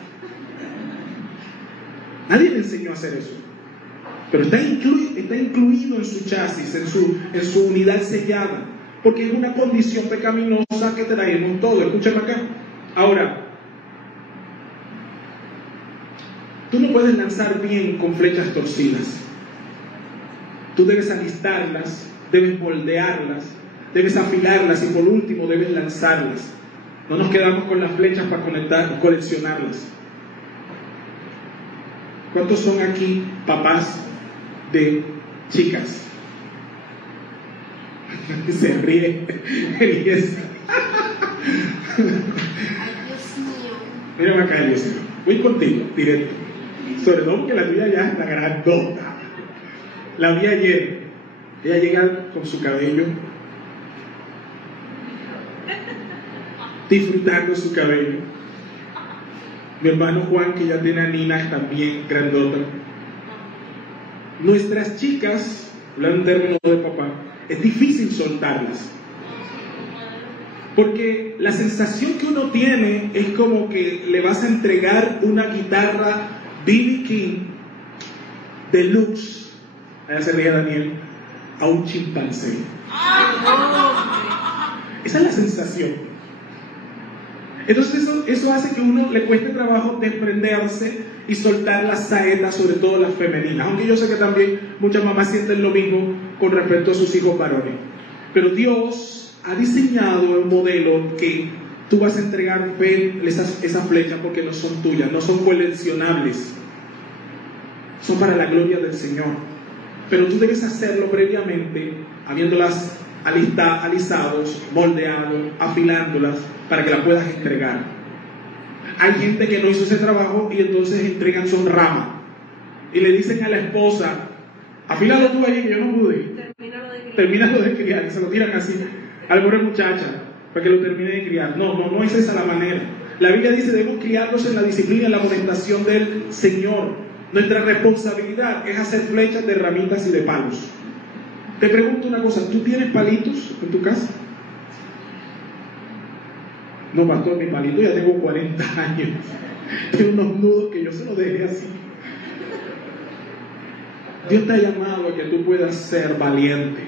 Nadie le enseñó a hacer eso, pero está incluido en su chasis, en su unidad sellada, porque es una condición pecaminosa que traemos todos. Escúchame acá. Ahora, tú no puedes lanzar bien con flechas torcidas. Tú debes alistarlas, debes moldearlas, debes afilarlas y por último debes lanzarlas. No nos quedamos con las flechas para coleccionarlas. ¿Cuántos son aquí papás de chicas? Se ríe Elías. Mírame acá, Elías. Voy contigo, directo. Sobre todo porque la tuya ya está grandota. La vi ayer. Ella llega con su cabello, disfrutando su cabello. Mi hermano Juan, que ya tiene a Nina también grandota. Nuestras chicas, hablando en términos de papá, es difícil soltarlas, porque la sensación que uno tiene es como que le vas a entregar una guitarra B.B. King deluxe, allá se ríe Daniel, a un chimpancé. Esa es la sensación. Entonces eso hace que a uno le cueste trabajo desprenderse y soltar las saetas, sobre todo las femeninas. Aunque yo sé que también muchas mamás sienten lo mismo con respecto a sus hijos varones. Pero Dios ha diseñado un modelo que tú vas a entregar esas flechas porque no son tuyas, no son coleccionables. Son para la gloria del Señor. Pero tú debes hacerlo previamente, habiéndolas alisados, moldeados, afilándolas, para que la puedas entregar. Hay gente que no hizo ese trabajo y entonces entregan su rama y le dicen a la esposa: afílalo tú allí que yo no pude, termínalo de criar, y se lo tiran así a la pobre muchacha para que lo termine de criar. No es esa la manera. La Biblia dice: debemos criarlos en la disciplina y en la amonestación del Señor. Nuestra responsabilidad es hacer flechas de ramitas y de palos. Te pregunto una cosa: ¿tú tienes palitos en tu casa? No, pastor, mi palito ya tengo 40 años. Tengo unos nudos que yo se los dejé así. Dios te ha llamado a que tú puedas ser valiente.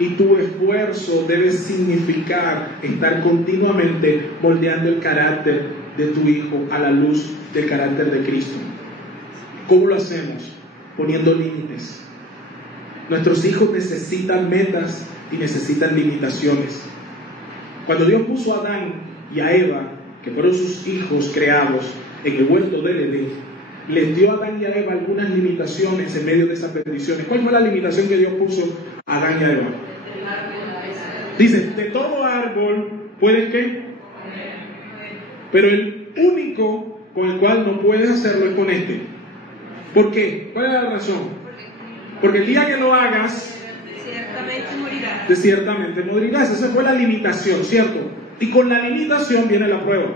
Y tu esfuerzo debe significar estar continuamente moldeando el carácter de tu hijo a la luz del carácter de Cristo. ¿Cómo lo hacemos? Poniendo límites. Nuestros hijos necesitan metas y necesitan limitaciones. Cuando Dios puso a Adán y a Eva, que fueron sus hijos creados en el huerto del Edén, les dio a Adán y a Eva algunas limitaciones en medio de esas bendiciones. ¿Cuál fue la limitación que Dios puso a Adán y a Eva? Dice: de todo árbol puedes ¿qué? Pero el único con el cual no puedes hacerlo es con este. ¿Por qué? ¿Cuál es la razón? Porque el día que lo hagas, ciertamente morirás. Esa fue la limitación, ¿cierto? Y con la limitación viene la prueba.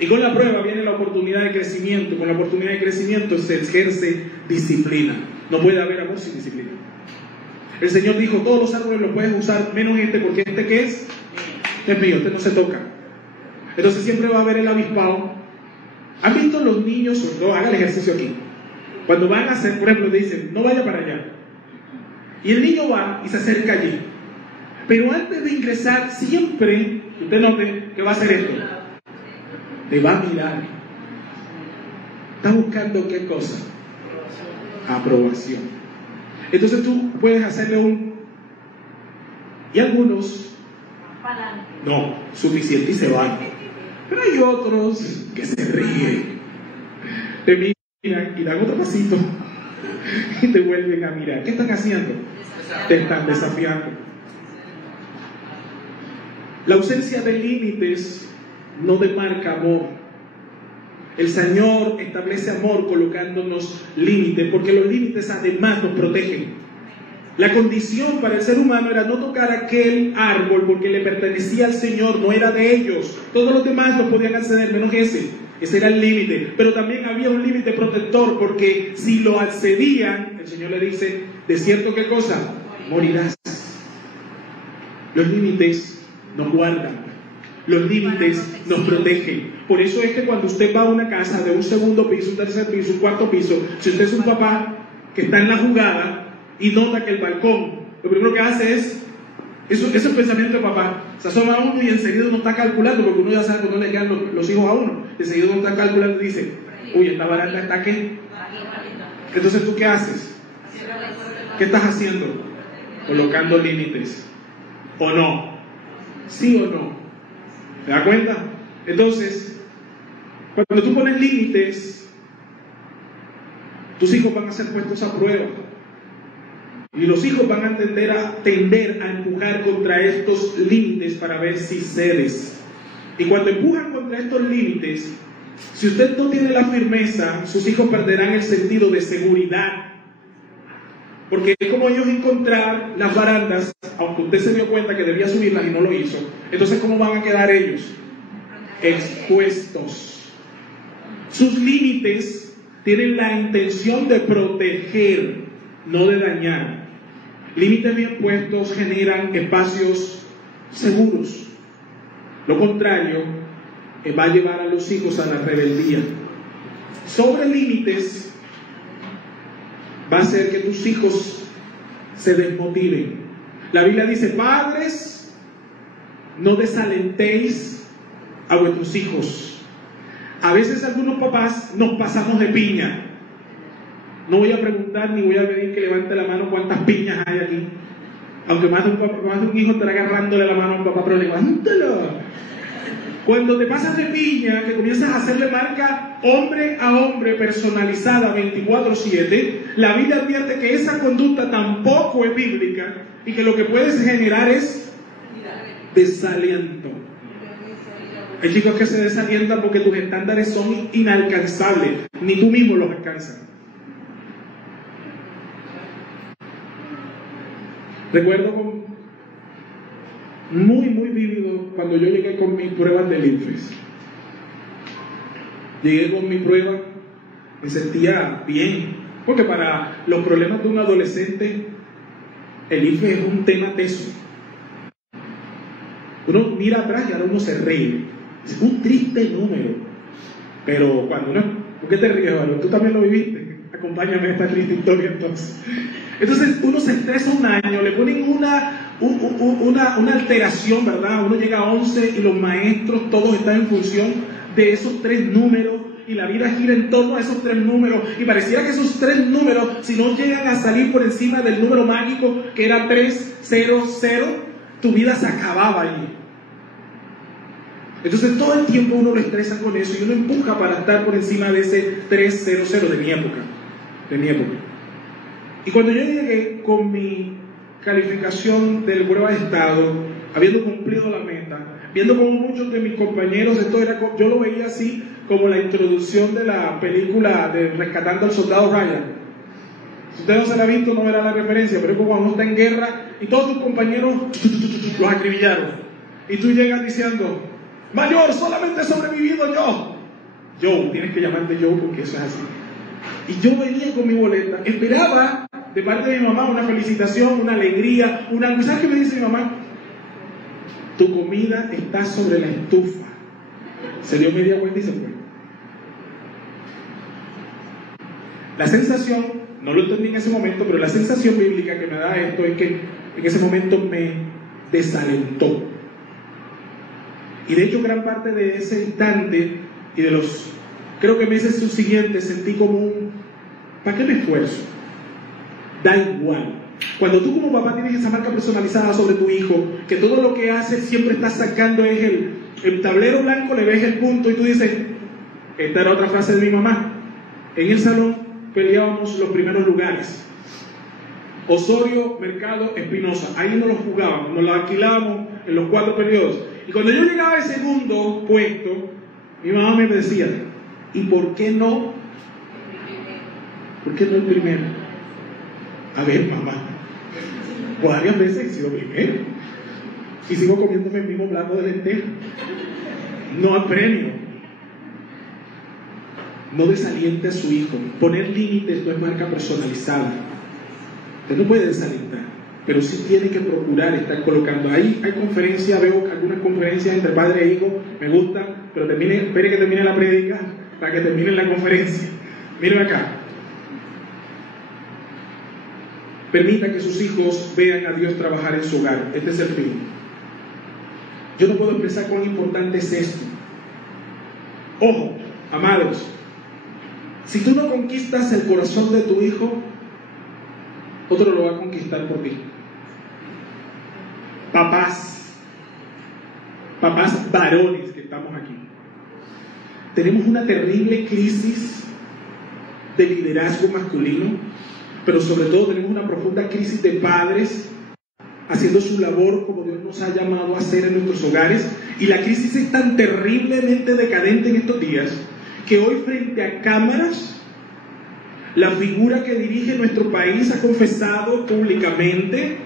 Y con la prueba viene la oportunidad de crecimiento. Con la oportunidad de crecimiento se ejerce disciplina. No puede haber amor sin disciplina. El Señor dijo: todos los árboles los puedes usar menos este, porque este que es mío, este no se toca. Entonces siempre va a haber el avispado. ¿Han visto los niños? Sobre todo, hagan el ejercicio aquí. Cuando van a hacer, por ejemplo, dicen, no vaya para allá. Y el niño va y se acerca allí. Pero antes de ingresar, siempre, usted note que va a hacer esto. Te va a mirar. Está buscando qué cosa. Aprobación. Entonces tú puedes hacerle un... Y algunos, no, suficiente y se van. Pero hay otros que se ríen. Te miran y dan otro pasito. Y te vuelven a mirar. ¿Qué están haciendo? Te están desafiando. La ausencia de límites no demarca amor. El Señor establece amor colocándonos límites, porque los límites además nos protegen. La condición para el ser humano era no tocar aquel árbol porque le pertenecía al Señor, no era de ellos. Todos los demás no podían acceder, menos ese. Ese era el límite. Pero también había un límite protector, porque si lo accedían, el Señor le dice, de cierto, ¿qué cosa? Morirás. Los límites nos guardan. Los límites nos protegen. Por eso es que cuando usted va a una casa de un segundo piso, un tercer piso, un cuarto piso, si usted es un papá que está en la jugada y nota que el balcón, lo primero que hace es un pensamiento de papá, se asoma a uno y enseguida uno está calculando, porque uno ya sabe cuando le quedan los hijos a uno, enseguida uno está calculando y dice, uy, esta baranda está ¿qué? Entonces ¿tú qué haces? ¿Qué estás haciendo? Colocando límites. ¿O no? ¿Sí o no? ¿Te das cuenta? Entonces, cuando tú pones límites, tus hijos van a ser puestos a prueba. Y los hijos van a tender a empujar contra estos límites para ver si cedes. Y cuando empujan contra estos límites, si usted no tiene la firmeza, sus hijos perderán el sentido de seguridad. Porque es como ellos encontrar las barandas, aunque usted se dio cuenta que debía subirlas y no lo hizo. Entonces, ¿cómo van a quedar ellos? Expuestos. Sus límites tienen la intención de proteger, no de dañar. Límites bien puestos generan espacios seguros. Lo contrario va a llevar a los hijos a la rebeldía. Sobre límites va a hacer que tus hijos se desmotiven. La Biblia dice, padres, no desalentéis a vuestros hijos. A veces algunos papás nos pasamos de piña. No voy a preguntar ni voy a pedir que levante la mano cuántas piñas hay aquí. Aunque más de un hijo estará agarrándole la mano a un papá, pero levántala. Cuando te pasas de piña, que comienzas a hacerle marca hombre a hombre personalizada 24/7, la Biblia advierte que esa conducta tampoco es bíblica y que lo que puedes generar es desaliento. Hay chicos que se desalientan porque tus estándares son inalcanzables, ni tú mismo los alcanzas. Recuerdo muy vívido cuando yo llegué con mis pruebas del INFES. Llegué con mi prueba, me sentía bien, porque para los problemas de un adolescente el INFES es un tema teso. Uno mira atrás y ahora uno se ríe. Es un triste número, pero cuando uno... ¿Por qué te ríes, Valor? Tú también lo viviste. Acompáñame en esta triste historia entonces. Entonces uno se estresa un año, le ponen una alteración, ¿verdad? Uno llega a 11 y los maestros todos están en función de esos 3 números y la vida gira en torno a esos 3 números y pareciera que esos 3 números, si no llegan a salir por encima del número mágico que era 300, tu vida se acababa allí. Entonces todo el tiempo uno lo estresa con eso y uno empuja para estar por encima de ese 300 de mi época. Y cuando yo llegué con mi calificación del prueba de estado, habiendo cumplido la meta, viendo como muchos de mis compañeros, yo lo veía así como la introducción de la película de Rescatando al Soldado Ryan. Si usted no se la ha visto, no verá la referencia, pero es como cuando uno está en guerra y todos tus compañeros los acribillaron. Y tú llegas diciendo, mayor, solamente he sobrevivido yo. Joe, tienes que llamarte Joe porque eso es así. Y yo venía con mi boleta, esperaba de parte de mi mamá una felicitación, una alegría, ¿sabes qué me dice mi mamá? Tu comida está sobre la estufa. Se dio media vuelta y se fue. La sensación, no lo entendí en ese momento, pero la sensación bíblica que me da esto es que en ese momento me desalentó. Y de hecho gran parte de ese instante y de los, creo que meses subsiguientes, sentí como un, ¿para qué me esfuerzo? Da igual. Cuando tú como papá tienes esa marca personalizada sobre tu hijo, que todo lo que hace siempre estás sacando es el tablero blanco, le ves el punto y tú dices, esta era otra frase de mi mamá, en el salón peleábamos los primeros lugares. Osorio, Mercado, Espinosa, ahí no los jugábamos, nos los alquilábamos en los 4 periodos. Y cuando yo llegaba al segundo puesto, mi mamá me decía, ¿y por qué no? ¿Por qué no el primero? A ver, mamá, varias veces he sido primero y sigo comiéndome el mismo plato de lentejas. No apremio. No desaliente a su hijo. Poner límites no es marca personalizada. Usted no puede desalentar, pero sí tiene que procurar estar colocando. Ahí hay conferencias, veo algunas conferencias entre padre e hijo, me gusta, pero espere que termine la prédica para que termine la conferencia. Miren acá. Permita que sus hijos vean a Dios trabajar en su hogar. Este es el fin. Yo no puedo expresar cuán importante es esto. Ojo, amados, si tú no conquistas el corazón de tu hijo, otro lo va a conquistar por ti. Papás varones que estamos aquí, tenemos una terrible crisis de liderazgo masculino, pero sobre todo tenemos una profunda crisis de padres haciendo su labor como Dios nos ha llamado a hacer en nuestros hogares. Y la crisis es tan terriblemente decadente en estos días que hoy frente a cámaras la figura que dirige nuestro país ha confesado públicamente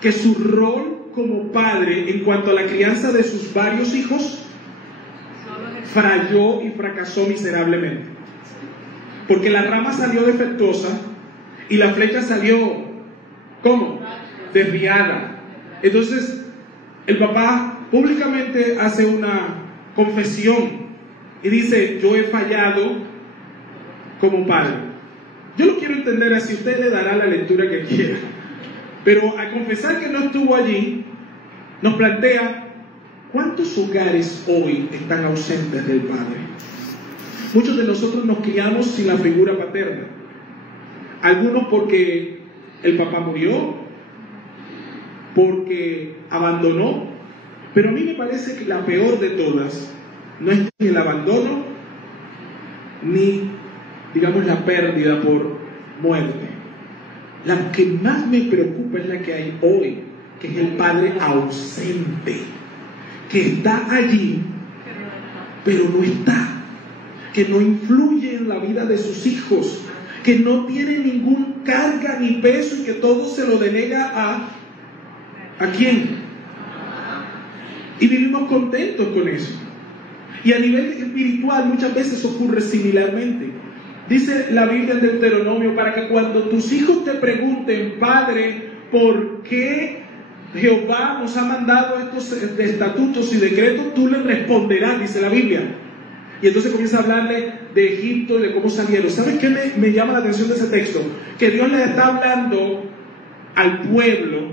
que su rol como padre en cuanto a la crianza de sus varios hijos falló y fracasó miserablemente, porque la rama salió defectuosa y la flecha salió, ¿cómo? Desviada. Entonces el papá públicamente hace una confesión y dice, yo he fallado como padre. Yo lo quiero entender así, usted le dará la lectura que quiera, pero al confesar que no estuvo allí, nos plantea ¿cuántos hogares hoy están ausentes del padre? Muchos de nosotros nos criamos sin la figura paterna, algunos porque el papá murió, porque abandonó, pero a mí me parece que la peor de todas no es ni el abandono ni, digamos, la pérdida por muerte. La que más me preocupa es la que hay hoy, que es el padre ausente, que está allí pero no está, que no influye en la vida de sus hijos, que no tiene ningún carga ni peso y que todo se lo delega ¿a quién? Y vivimos contentos con eso. Y a nivel espiritual muchas veces ocurre similarmente. Dice la Biblia en Deuteronomio, para que cuando tus hijos te pregunten, Padre, ¿por qué Jehová nos ha mandado estos estatutos y decretos? Tú les responderás, dice la Biblia. Y entonces comienza a hablarle de Egipto y de cómo salieron. ¿Sabes qué me llama la atención de ese texto? Que Dios le está hablando al pueblo,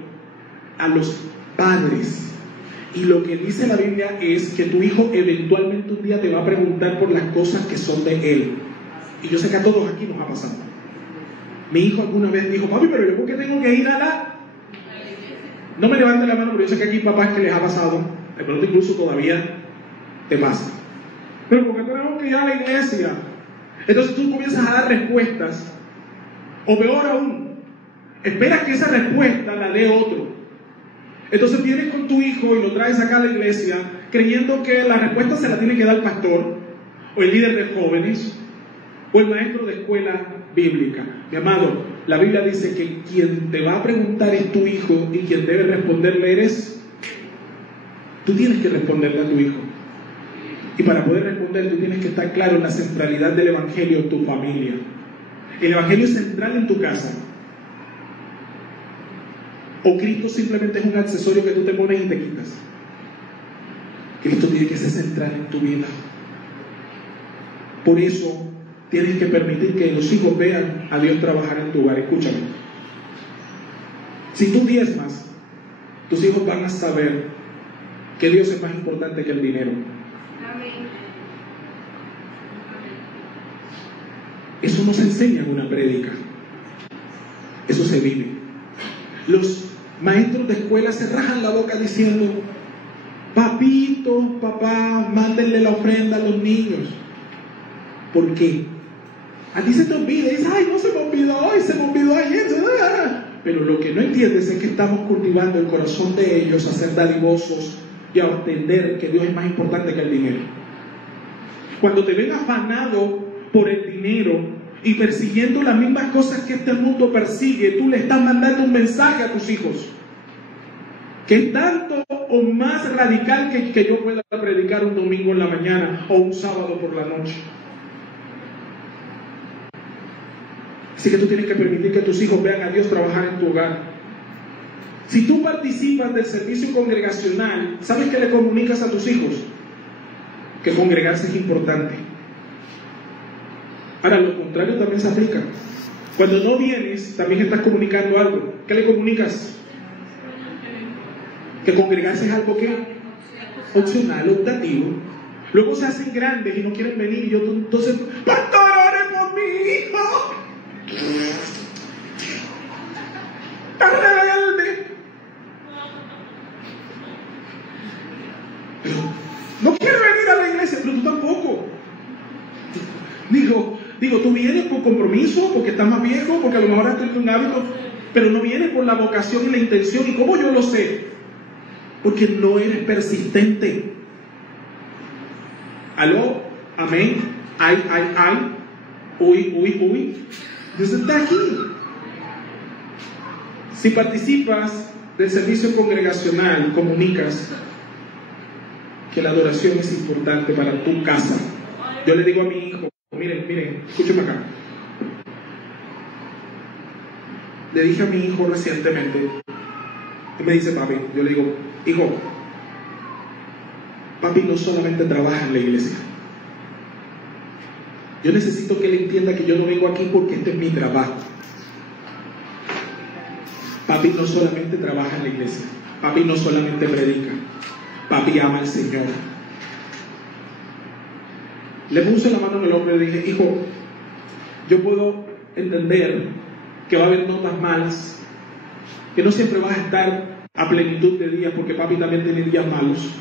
a los padres. Y lo que dice la Biblia es que tu hijo eventualmente un día te va a preguntar por las cosas que son de él. Y yo sé que a todos aquí nos ha pasado. Mi hijo alguna vez dijo, papi, pero yo ¿por qué tengo que ir a la...? No me levante la mano, pero yo sé que aquí hay papás que les ha pasado, de pronto incluso todavía te pasa. Pero ¿por qué tenemos que ir a la iglesia? Entonces tú comienzas a dar respuestas, o peor aún, esperas que esa respuesta la dé otro. Entonces vienes con tu hijo y lo traes acá a la iglesia creyendo que la respuesta se la tiene que dar el pastor, o el líder de jóvenes, o el maestro de escuela bíblica. Mi amado, la Biblia dice que quien te va a preguntar es tu hijo y quien debe responderle eres tú. Tienes que responderle a tu hijo. Y para poder responder tú tienes que estar claro en la centralidad del evangelio en tu familia. El evangelio es central en tu casa. ¿O Cristo simplemente es un accesorio que tú te pones y te quitas? Cristo tiene que ser central en tu vida. Por eso tienes que permitir que los hijos vean a Dios trabajar en tu hogar. Escúchame. Si tú diezmas, tus hijos van a saber que Dios es más importante que el dinero. Amén. Eso no se enseña en una prédica. Eso se vive. Los maestros de escuela se rajan la boca diciendo: papito, papá, mándenle la ofrenda a los niños. ¿Por qué? A ti se te olvida, y dices: ay, no se me olvidó hoy, se me olvidó ayer. Pero lo que no entiendes es que estamos cultivando el corazón de ellos a ser dadivosos y a entender que Dios es más importante que el dinero. Cuando te ven afanado por el dinero y persiguiendo las mismas cosas que este mundo persigue, tú le estás mandando un mensaje a tus hijos que es tanto o más radical que yo pueda predicar un domingo en la mañana o un sábado por la noche. Así que tú tienes que permitir que tus hijos vean a Dios trabajar en tu hogar. Si tú participas del servicio congregacional, ¿sabes qué le comunicas a tus hijos? Que congregarse es importante. Ahora, lo contrario también se aplica. Cuando no vienes, también estás comunicando algo. ¿Qué le comunicas? Que congregarse es algo que opcional, optativo. Luego se hacen grandes y no quieren venir. Y yo entonces: pastor, ore por mi hijo. Está rebelde. No quiere venir a la iglesia, pero tú tampoco. Digo, tú vienes por compromiso, porque estás más viejo, porque a lo mejor has tenido un hábito, pero no vienes por la vocación y la intención. ¿Y cómo yo lo sé? Porque no eres persistente. ¿Aló? ¿Amén? Ay. Uy. Dios está aquí. Si participas del servicio congregacional, comunicas que la adoración es importante para tu casa. Yo le digo a mi hijo: miren, escúcheme acá. Le dije a mi hijo recientemente, él me dice: papi, yo le digo: hijo, papi no solamente trabaja en la iglesia. Yo necesito que él entienda que yo no vengo aquí porque este es mi trabajo. Papi no solamente trabaja en la iglesia. Papi no solamente predica. Papi ama al Señor. Le puse la mano en el hombro y le dije: hijo, yo puedo entender que va a haber notas malas, que no siempre vas a estar a plenitud de días, porque papi también tiene días malos.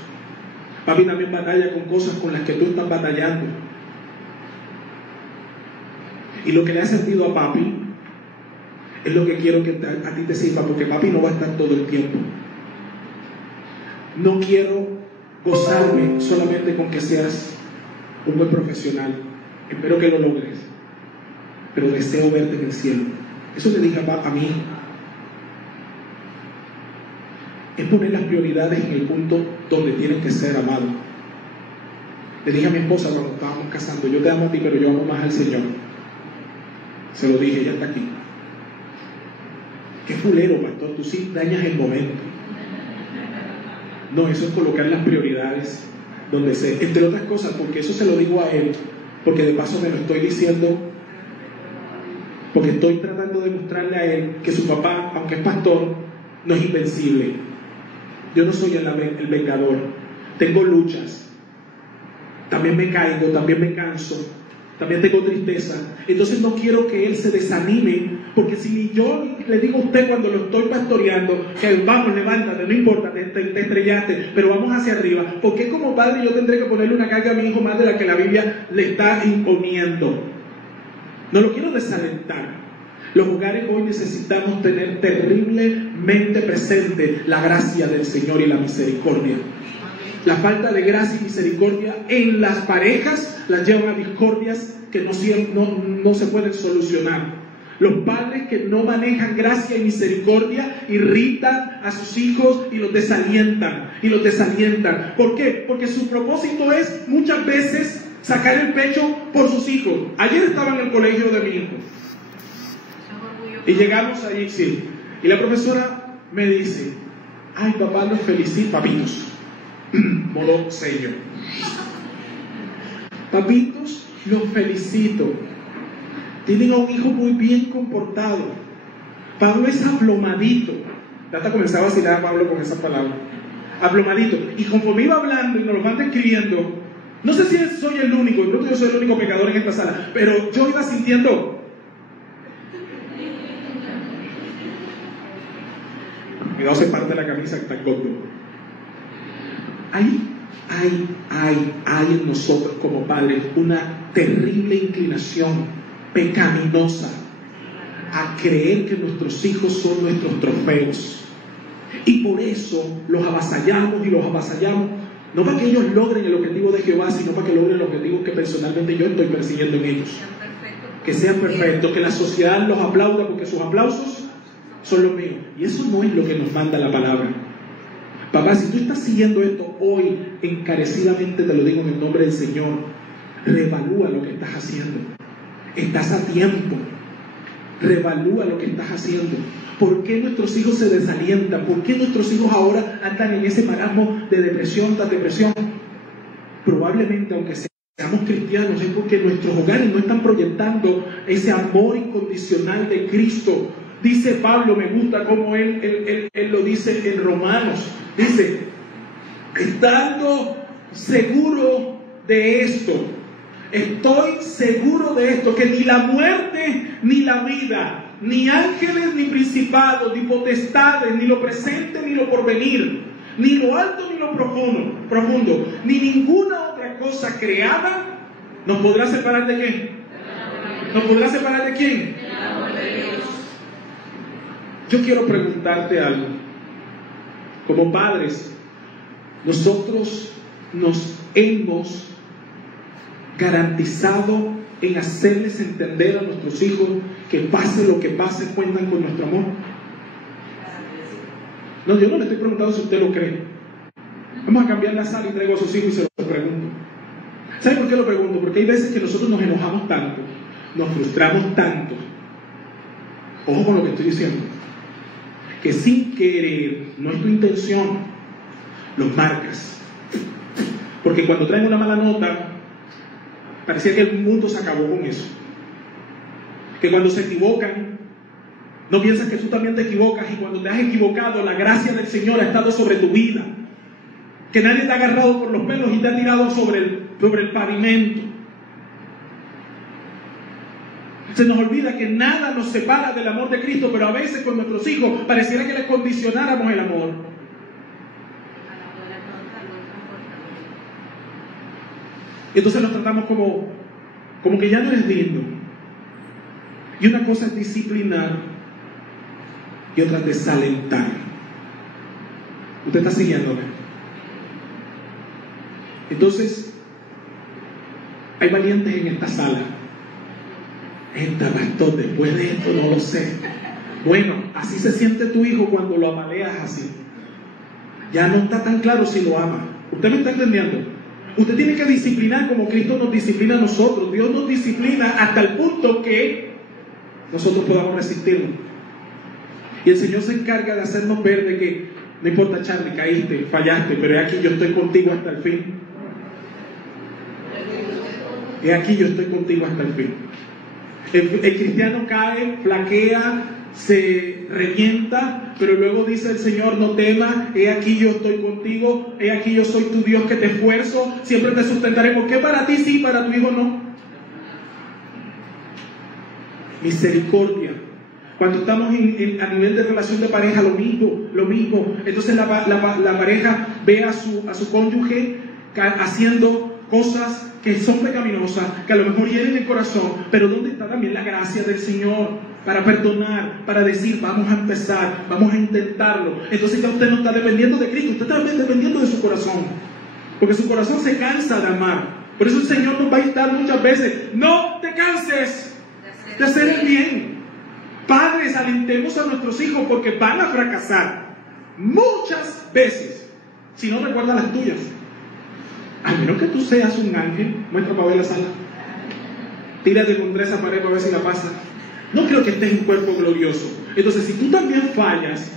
Papi también batalla con cosas con las que tú estás batallando. Y lo que le ha servido a papi es lo que quiero que a ti te sirva, porque papi no va a estar todo el tiempo. No quiero gozarme solamente con que seas un buen profesional. Espero que lo logres, pero deseo verte en el cielo. Eso le dije a mí. Es poner las prioridades en el punto donde tienen que ser, amado. Le dije a mi esposa cuando estábamos casando: yo te amo a ti, pero yo amo más al Señor. Se lo dije, ella está aquí. Qué fulero, pastor, tú sí dañas el momento. No, eso es colocar las prioridades donde se... Entre otras cosas, porque eso se lo digo a él, porque de paso me lo estoy diciendo, porque estoy tratando de mostrarle a él que su papá, aunque es pastor, no es invencible. Yo no soy el vengador. Tengo luchas. También me caigo, también me canso, también tengo tristeza. Entonces no quiero que él se desanime, porque si yo le digo a usted cuando lo estoy pastoreando que vamos, levántate, no importa, te estrellaste, pero vamos hacia arriba, porque como padre yo tendré que ponerle una carga a mi hijo más de la que la Biblia le está imponiendo. No lo quiero desalentar. Los hogares hoy necesitamos tener terriblemente presente la gracia del Señor y la misericordia. La falta de gracia y misericordia en las parejas las llevan a discordias que no se pueden solucionar. Los padres que no manejan gracia y misericordia irritan a sus hijos y los desalientan. ¿Por qué? Porque su propósito es muchas veces sacar el pecho por sus hijos. Ayer estaba en el colegio de mi hijo y llegamos allí, sí, y la profesora me dice: ay, papá, los felicito, papitos. Modo sello. Papitos, Los felicito. Tienen a un hijo muy bien comportado. Pablo es aplomadito. Ya hasta comenzaba a vacilar a Pablo con esa palabra. Aplomadito. Y conforme iba hablando y nos lo van describiendo, no sé si soy el único, de pronto yo soy el único pecador en esta sala, pero yo iba sintiendo. Cuidado, se parte la camisa que está gordo. Hay en nosotros como padres una terrible inclinación pecaminosa a creer que nuestros hijos son nuestros trofeos. Y por eso los avasallamos y los avasallamos, no para que ellos logren el objetivo de Jehová, sino para que logren el objetivo que personalmente yo estoy persiguiendo en ellos. Que sean perfectos, que la sociedad los aplauda porque sus aplausos son los míos. Y eso no es lo que nos manda la palabra. Papá, si tú estás siguiendo esto hoy, encarecidamente te lo digo en el nombre del Señor, reevalúa lo que estás haciendo. Estás a tiempo. Reevalúa lo que estás haciendo. ¿Por qué nuestros hijos se desalientan? ¿Por qué nuestros hijos ahora andan en ese marasmo de depresión tras depresión? Probablemente, aunque seamos cristianos, es porque nuestros hogares no están proyectando ese amor incondicional de Cristo. Dice Pablo, me gusta cómo él lo dice en Romanos. Dice, estando seguro de esto, estoy seguro de esto, que ni la muerte ni la vida, ni ángeles ni principados, ni potestades, ni lo presente ni lo porvenir, ni lo alto ni lo profundo, ni ninguna otra cosa creada nos podrá separar de quién. ¿Nos podrá separar de quién? Yo quiero preguntarte algo. Como padres, nosotros nos hemos garantizado en hacerles entender a nuestros hijos que pase lo que pase, cuentan con nuestro amor. No, yo no le estoy preguntando si usted lo cree. Vamos a cambiar la sala y traigo a sus hijos y se los pregunto. ¿Sabe por qué lo pregunto? Porque hay veces que nosotros nos enojamos tanto, nos frustramos tanto. Ojo con lo que estoy diciendo. Que sin querer, no es tu intención, los marcas. Porque cuando traen una mala nota, parecía que el mundo se acabó con eso. Que cuando se equivocan, no piensas que tú también te equivocas, y cuando te has equivocado, la gracia del Señor ha estado sobre tu vida. Que nadie te ha agarrado por los pelos y te ha tirado sobre el pavimento. Se nos olvida que nada nos separa del amor de Cristo, pero a veces con nuestros hijos pareciera que les condicionáramos el amor. Y entonces los tratamos como que ya no eres digno. Y una cosa es disciplinar y otra es desalentar. ¿Usted está siguiéndome? Entonces, hay valientes en esta sala. Pastor, después de esto no lo sé. Bueno, así se siente tu hijo cuando lo apaleas así. Ya no está tan claro si lo ama. ¿Usted me está entendiendo? Usted tiene que disciplinar como Cristo nos disciplina a nosotros. Dios nos disciplina hasta el punto que nosotros podamos resistirlo. Y el Señor se encarga de hacernos ver de que no importa, Charlie, caíste, fallaste, pero aquí yo estoy contigo hasta el fin. Y aquí yo estoy contigo hasta el fin. El cristiano cae, flaquea, se revienta, pero luego dice el Señor, no temas, he aquí yo estoy contigo, he aquí yo soy tu Dios que te esfuerzo, siempre te sustentaré. ¿Por qué para ti sí, para tu hijo no? Misericordia. Cuando estamos a nivel de relación de pareja, lo mismo. Entonces la pareja ve a su cónyuge haciendo cosas que son pecaminosas, que a lo mejor hieren el corazón, pero ¿dónde está también la gracia del Señor para perdonar, para decir, vamos a empezar, vamos a intentarlo? Entonces ya usted no está dependiendo de Cristo, usted está dependiendo de su corazón, porque su corazón se cansa de amar. Por eso el Señor nos va a instar muchas veces, no te canses de hacer el bien. Padres, alentemos a nuestros hijos porque van a fracasar muchas veces, si no recuerda las tuyas. A menos que tú seas un ángel, muestra para ver la sala. Tírate contra esa pared para ver si la pasa. No creo que estés en un cuerpo glorioso. Entonces, si tú también fallas,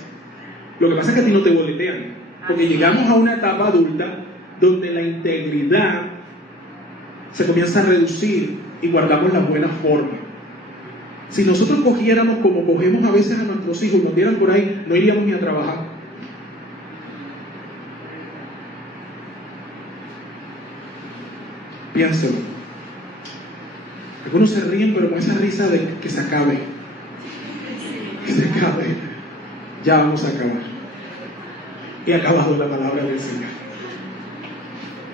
lo que pasa es que a ti no te boletean. Porque llegamos a una etapa adulta donde la integridad se comienza a reducir y guardamos la buena forma. Si nosotros cogiéramos como cogemos a veces a nuestros hijos, nos dieran por ahí, no iríamos ni a trabajar. Piénselo. Algunos se ríen, pero con esa risa de que se acabe. Que se acabe. Ya vamos a acabar. He acabado la palabra del Señor.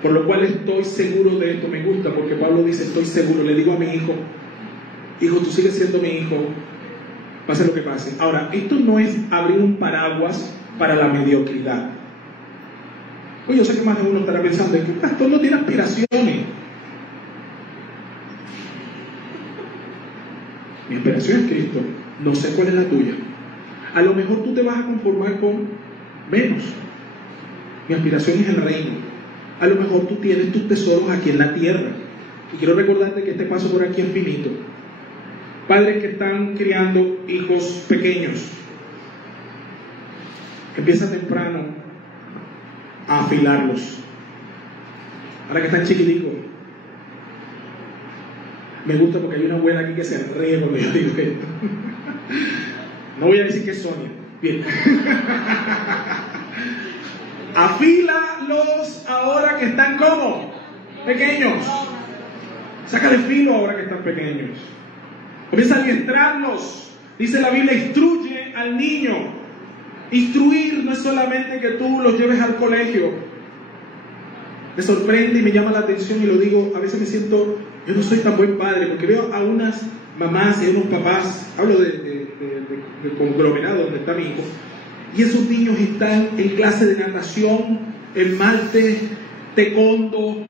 Por lo cual estoy seguro de esto. Me gusta porque Pablo dice, estoy seguro. Le digo a mi hijo, hijo, tú sigues siendo mi hijo, pase lo que pase. Ahora, esto no es abrir un paraguas para la mediocridad. Oye, yo sé que más de uno estará pensando, que pastor no tiene aspiraciones. Mi aspiración es Cristo, no sé cuál es la tuya. A lo mejor tú te vas a conformar con menos. Mi aspiración es el reino. A lo mejor tú tienes tus tesoros aquí en la tierra. Y quiero recordarte que este paso por aquí es finito. Padres que están criando hijos pequeños, empieza temprano a afilarlos. Ahora que están chiquiticos, me gusta porque hay una abuela aquí que se ríe cuando yo digo esto. No voy a decir que es Sonia. Bien. Afílalos ahora que están como pequeños. Sácale filo ahora que están pequeños. Comienza a adiestrarlos. Dice la Biblia, instruye al niño. Instruir no es solamente que tú los lleves al colegio. Me sorprende y me llama la atención y lo digo, a veces me siento, yo no soy tan buen padre, porque veo a unas mamás y a unos papás, hablo de conglomerado donde está mi hijo, y esos niños están en clase de natación, el martes, taekwondo,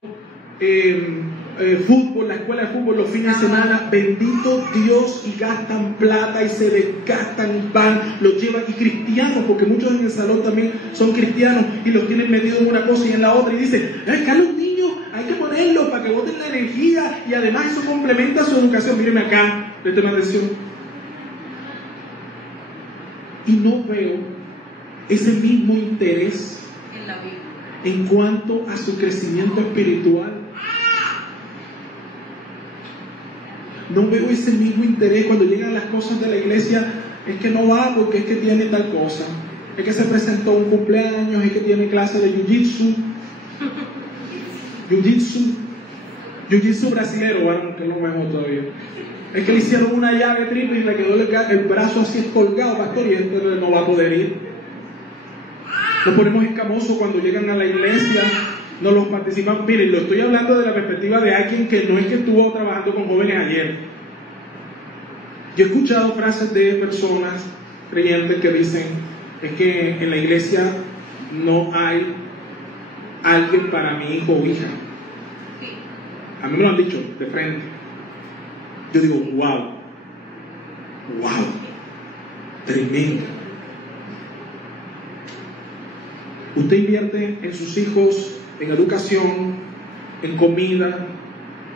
fútbol, la escuela de fútbol los fines de semana, bendito Dios, y gastan plata y se desgastan y van, los llevan, y cristianos, porque muchos en el salón también son cristianos y los tienen metidos en una cosa y en la otra, y dicen, acá los niños hay que ponerlos para que boten la energía y además eso complementa su educación. Míreme acá, presten atención. Y no veo ese mismo interés en la Biblia en cuanto a su crecimiento espiritual. No veo ese mismo interés cuando llegan las cosas de la iglesia. Es que no va porque es que tiene tal cosa. Es que se presentó un cumpleaños, es que tiene clase de jiu-jitsu. Jiu-jitsu brasilero, bueno, que no vemos todavía. Es que le hicieron una llave triple y le quedó el brazo así escolgado, pastor, y este no va a poder ir. Nos ponemos escamosos cuando llegan a la iglesia. No los participan. Miren, lo estoy hablando de la perspectiva de alguien que no es que estuvo trabajando con jóvenes ayer. Yo he escuchado frases de personas creyentes que dicen, es que en la iglesia no hay alguien para mi hijo o hija. A mí me lo han dicho de frente. Yo digo, wow, tremendo. Usted invierte en sus hijos en educación, en comida,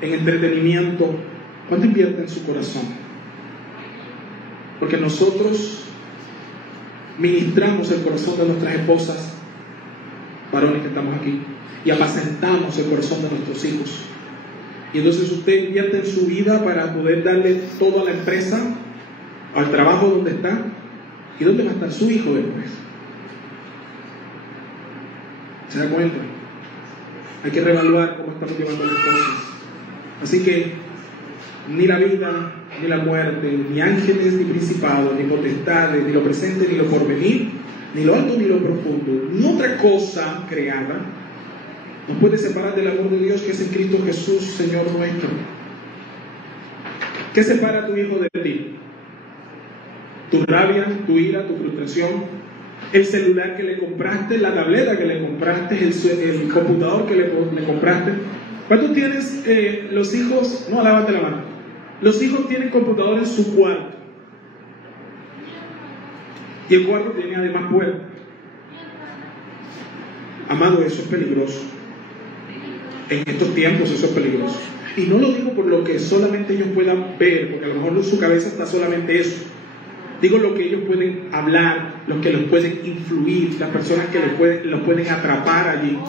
en entretenimiento. ¿Cuánto invierte en su corazón? Porque nosotros ministramos el corazón de nuestras esposas, varones que estamos aquí, y apacentamos el corazón de nuestros hijos. Y entonces usted invierte en su vida para poder darle todo a la empresa, al trabajo donde está. ¿Y dónde va a estar su hijo después? ¿Se da cuenta? Hay que reevaluar cómo estamos llevando las cosas. Así que ni la vida, ni la muerte, ni ángeles, ni principados, ni potestades, ni lo presente, ni lo porvenir, ni lo alto, ni lo profundo, ni otra cosa creada nos puede separar del amor de Dios que es en Cristo Jesús, Señor nuestro. ¿Qué separa a tu hijo de ti? Tu rabia, tu ira, tu frustración, el celular que le compraste, la tableta que le compraste, el computador que le compraste. ¿Cuántos tienes los hijos? No, lávate la mano. Los hijos tienen computador en su cuarto. Y el cuarto tiene además puerta. Amado, eso es peligroso. En estos tiempos eso es peligroso. Y no lo digo por lo que solamente ellos puedan ver, porque a lo mejor en su cabeza está solamente eso. Digo lo que ellos pueden hablar, los que los pueden influir, las personas que los pueden atrapar allí.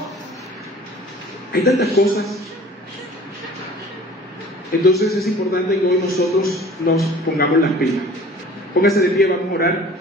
Hay tantas cosas. Entonces es importante que hoy nosotros nos pongamos las pilas. Póngase de pie, vamos a orar.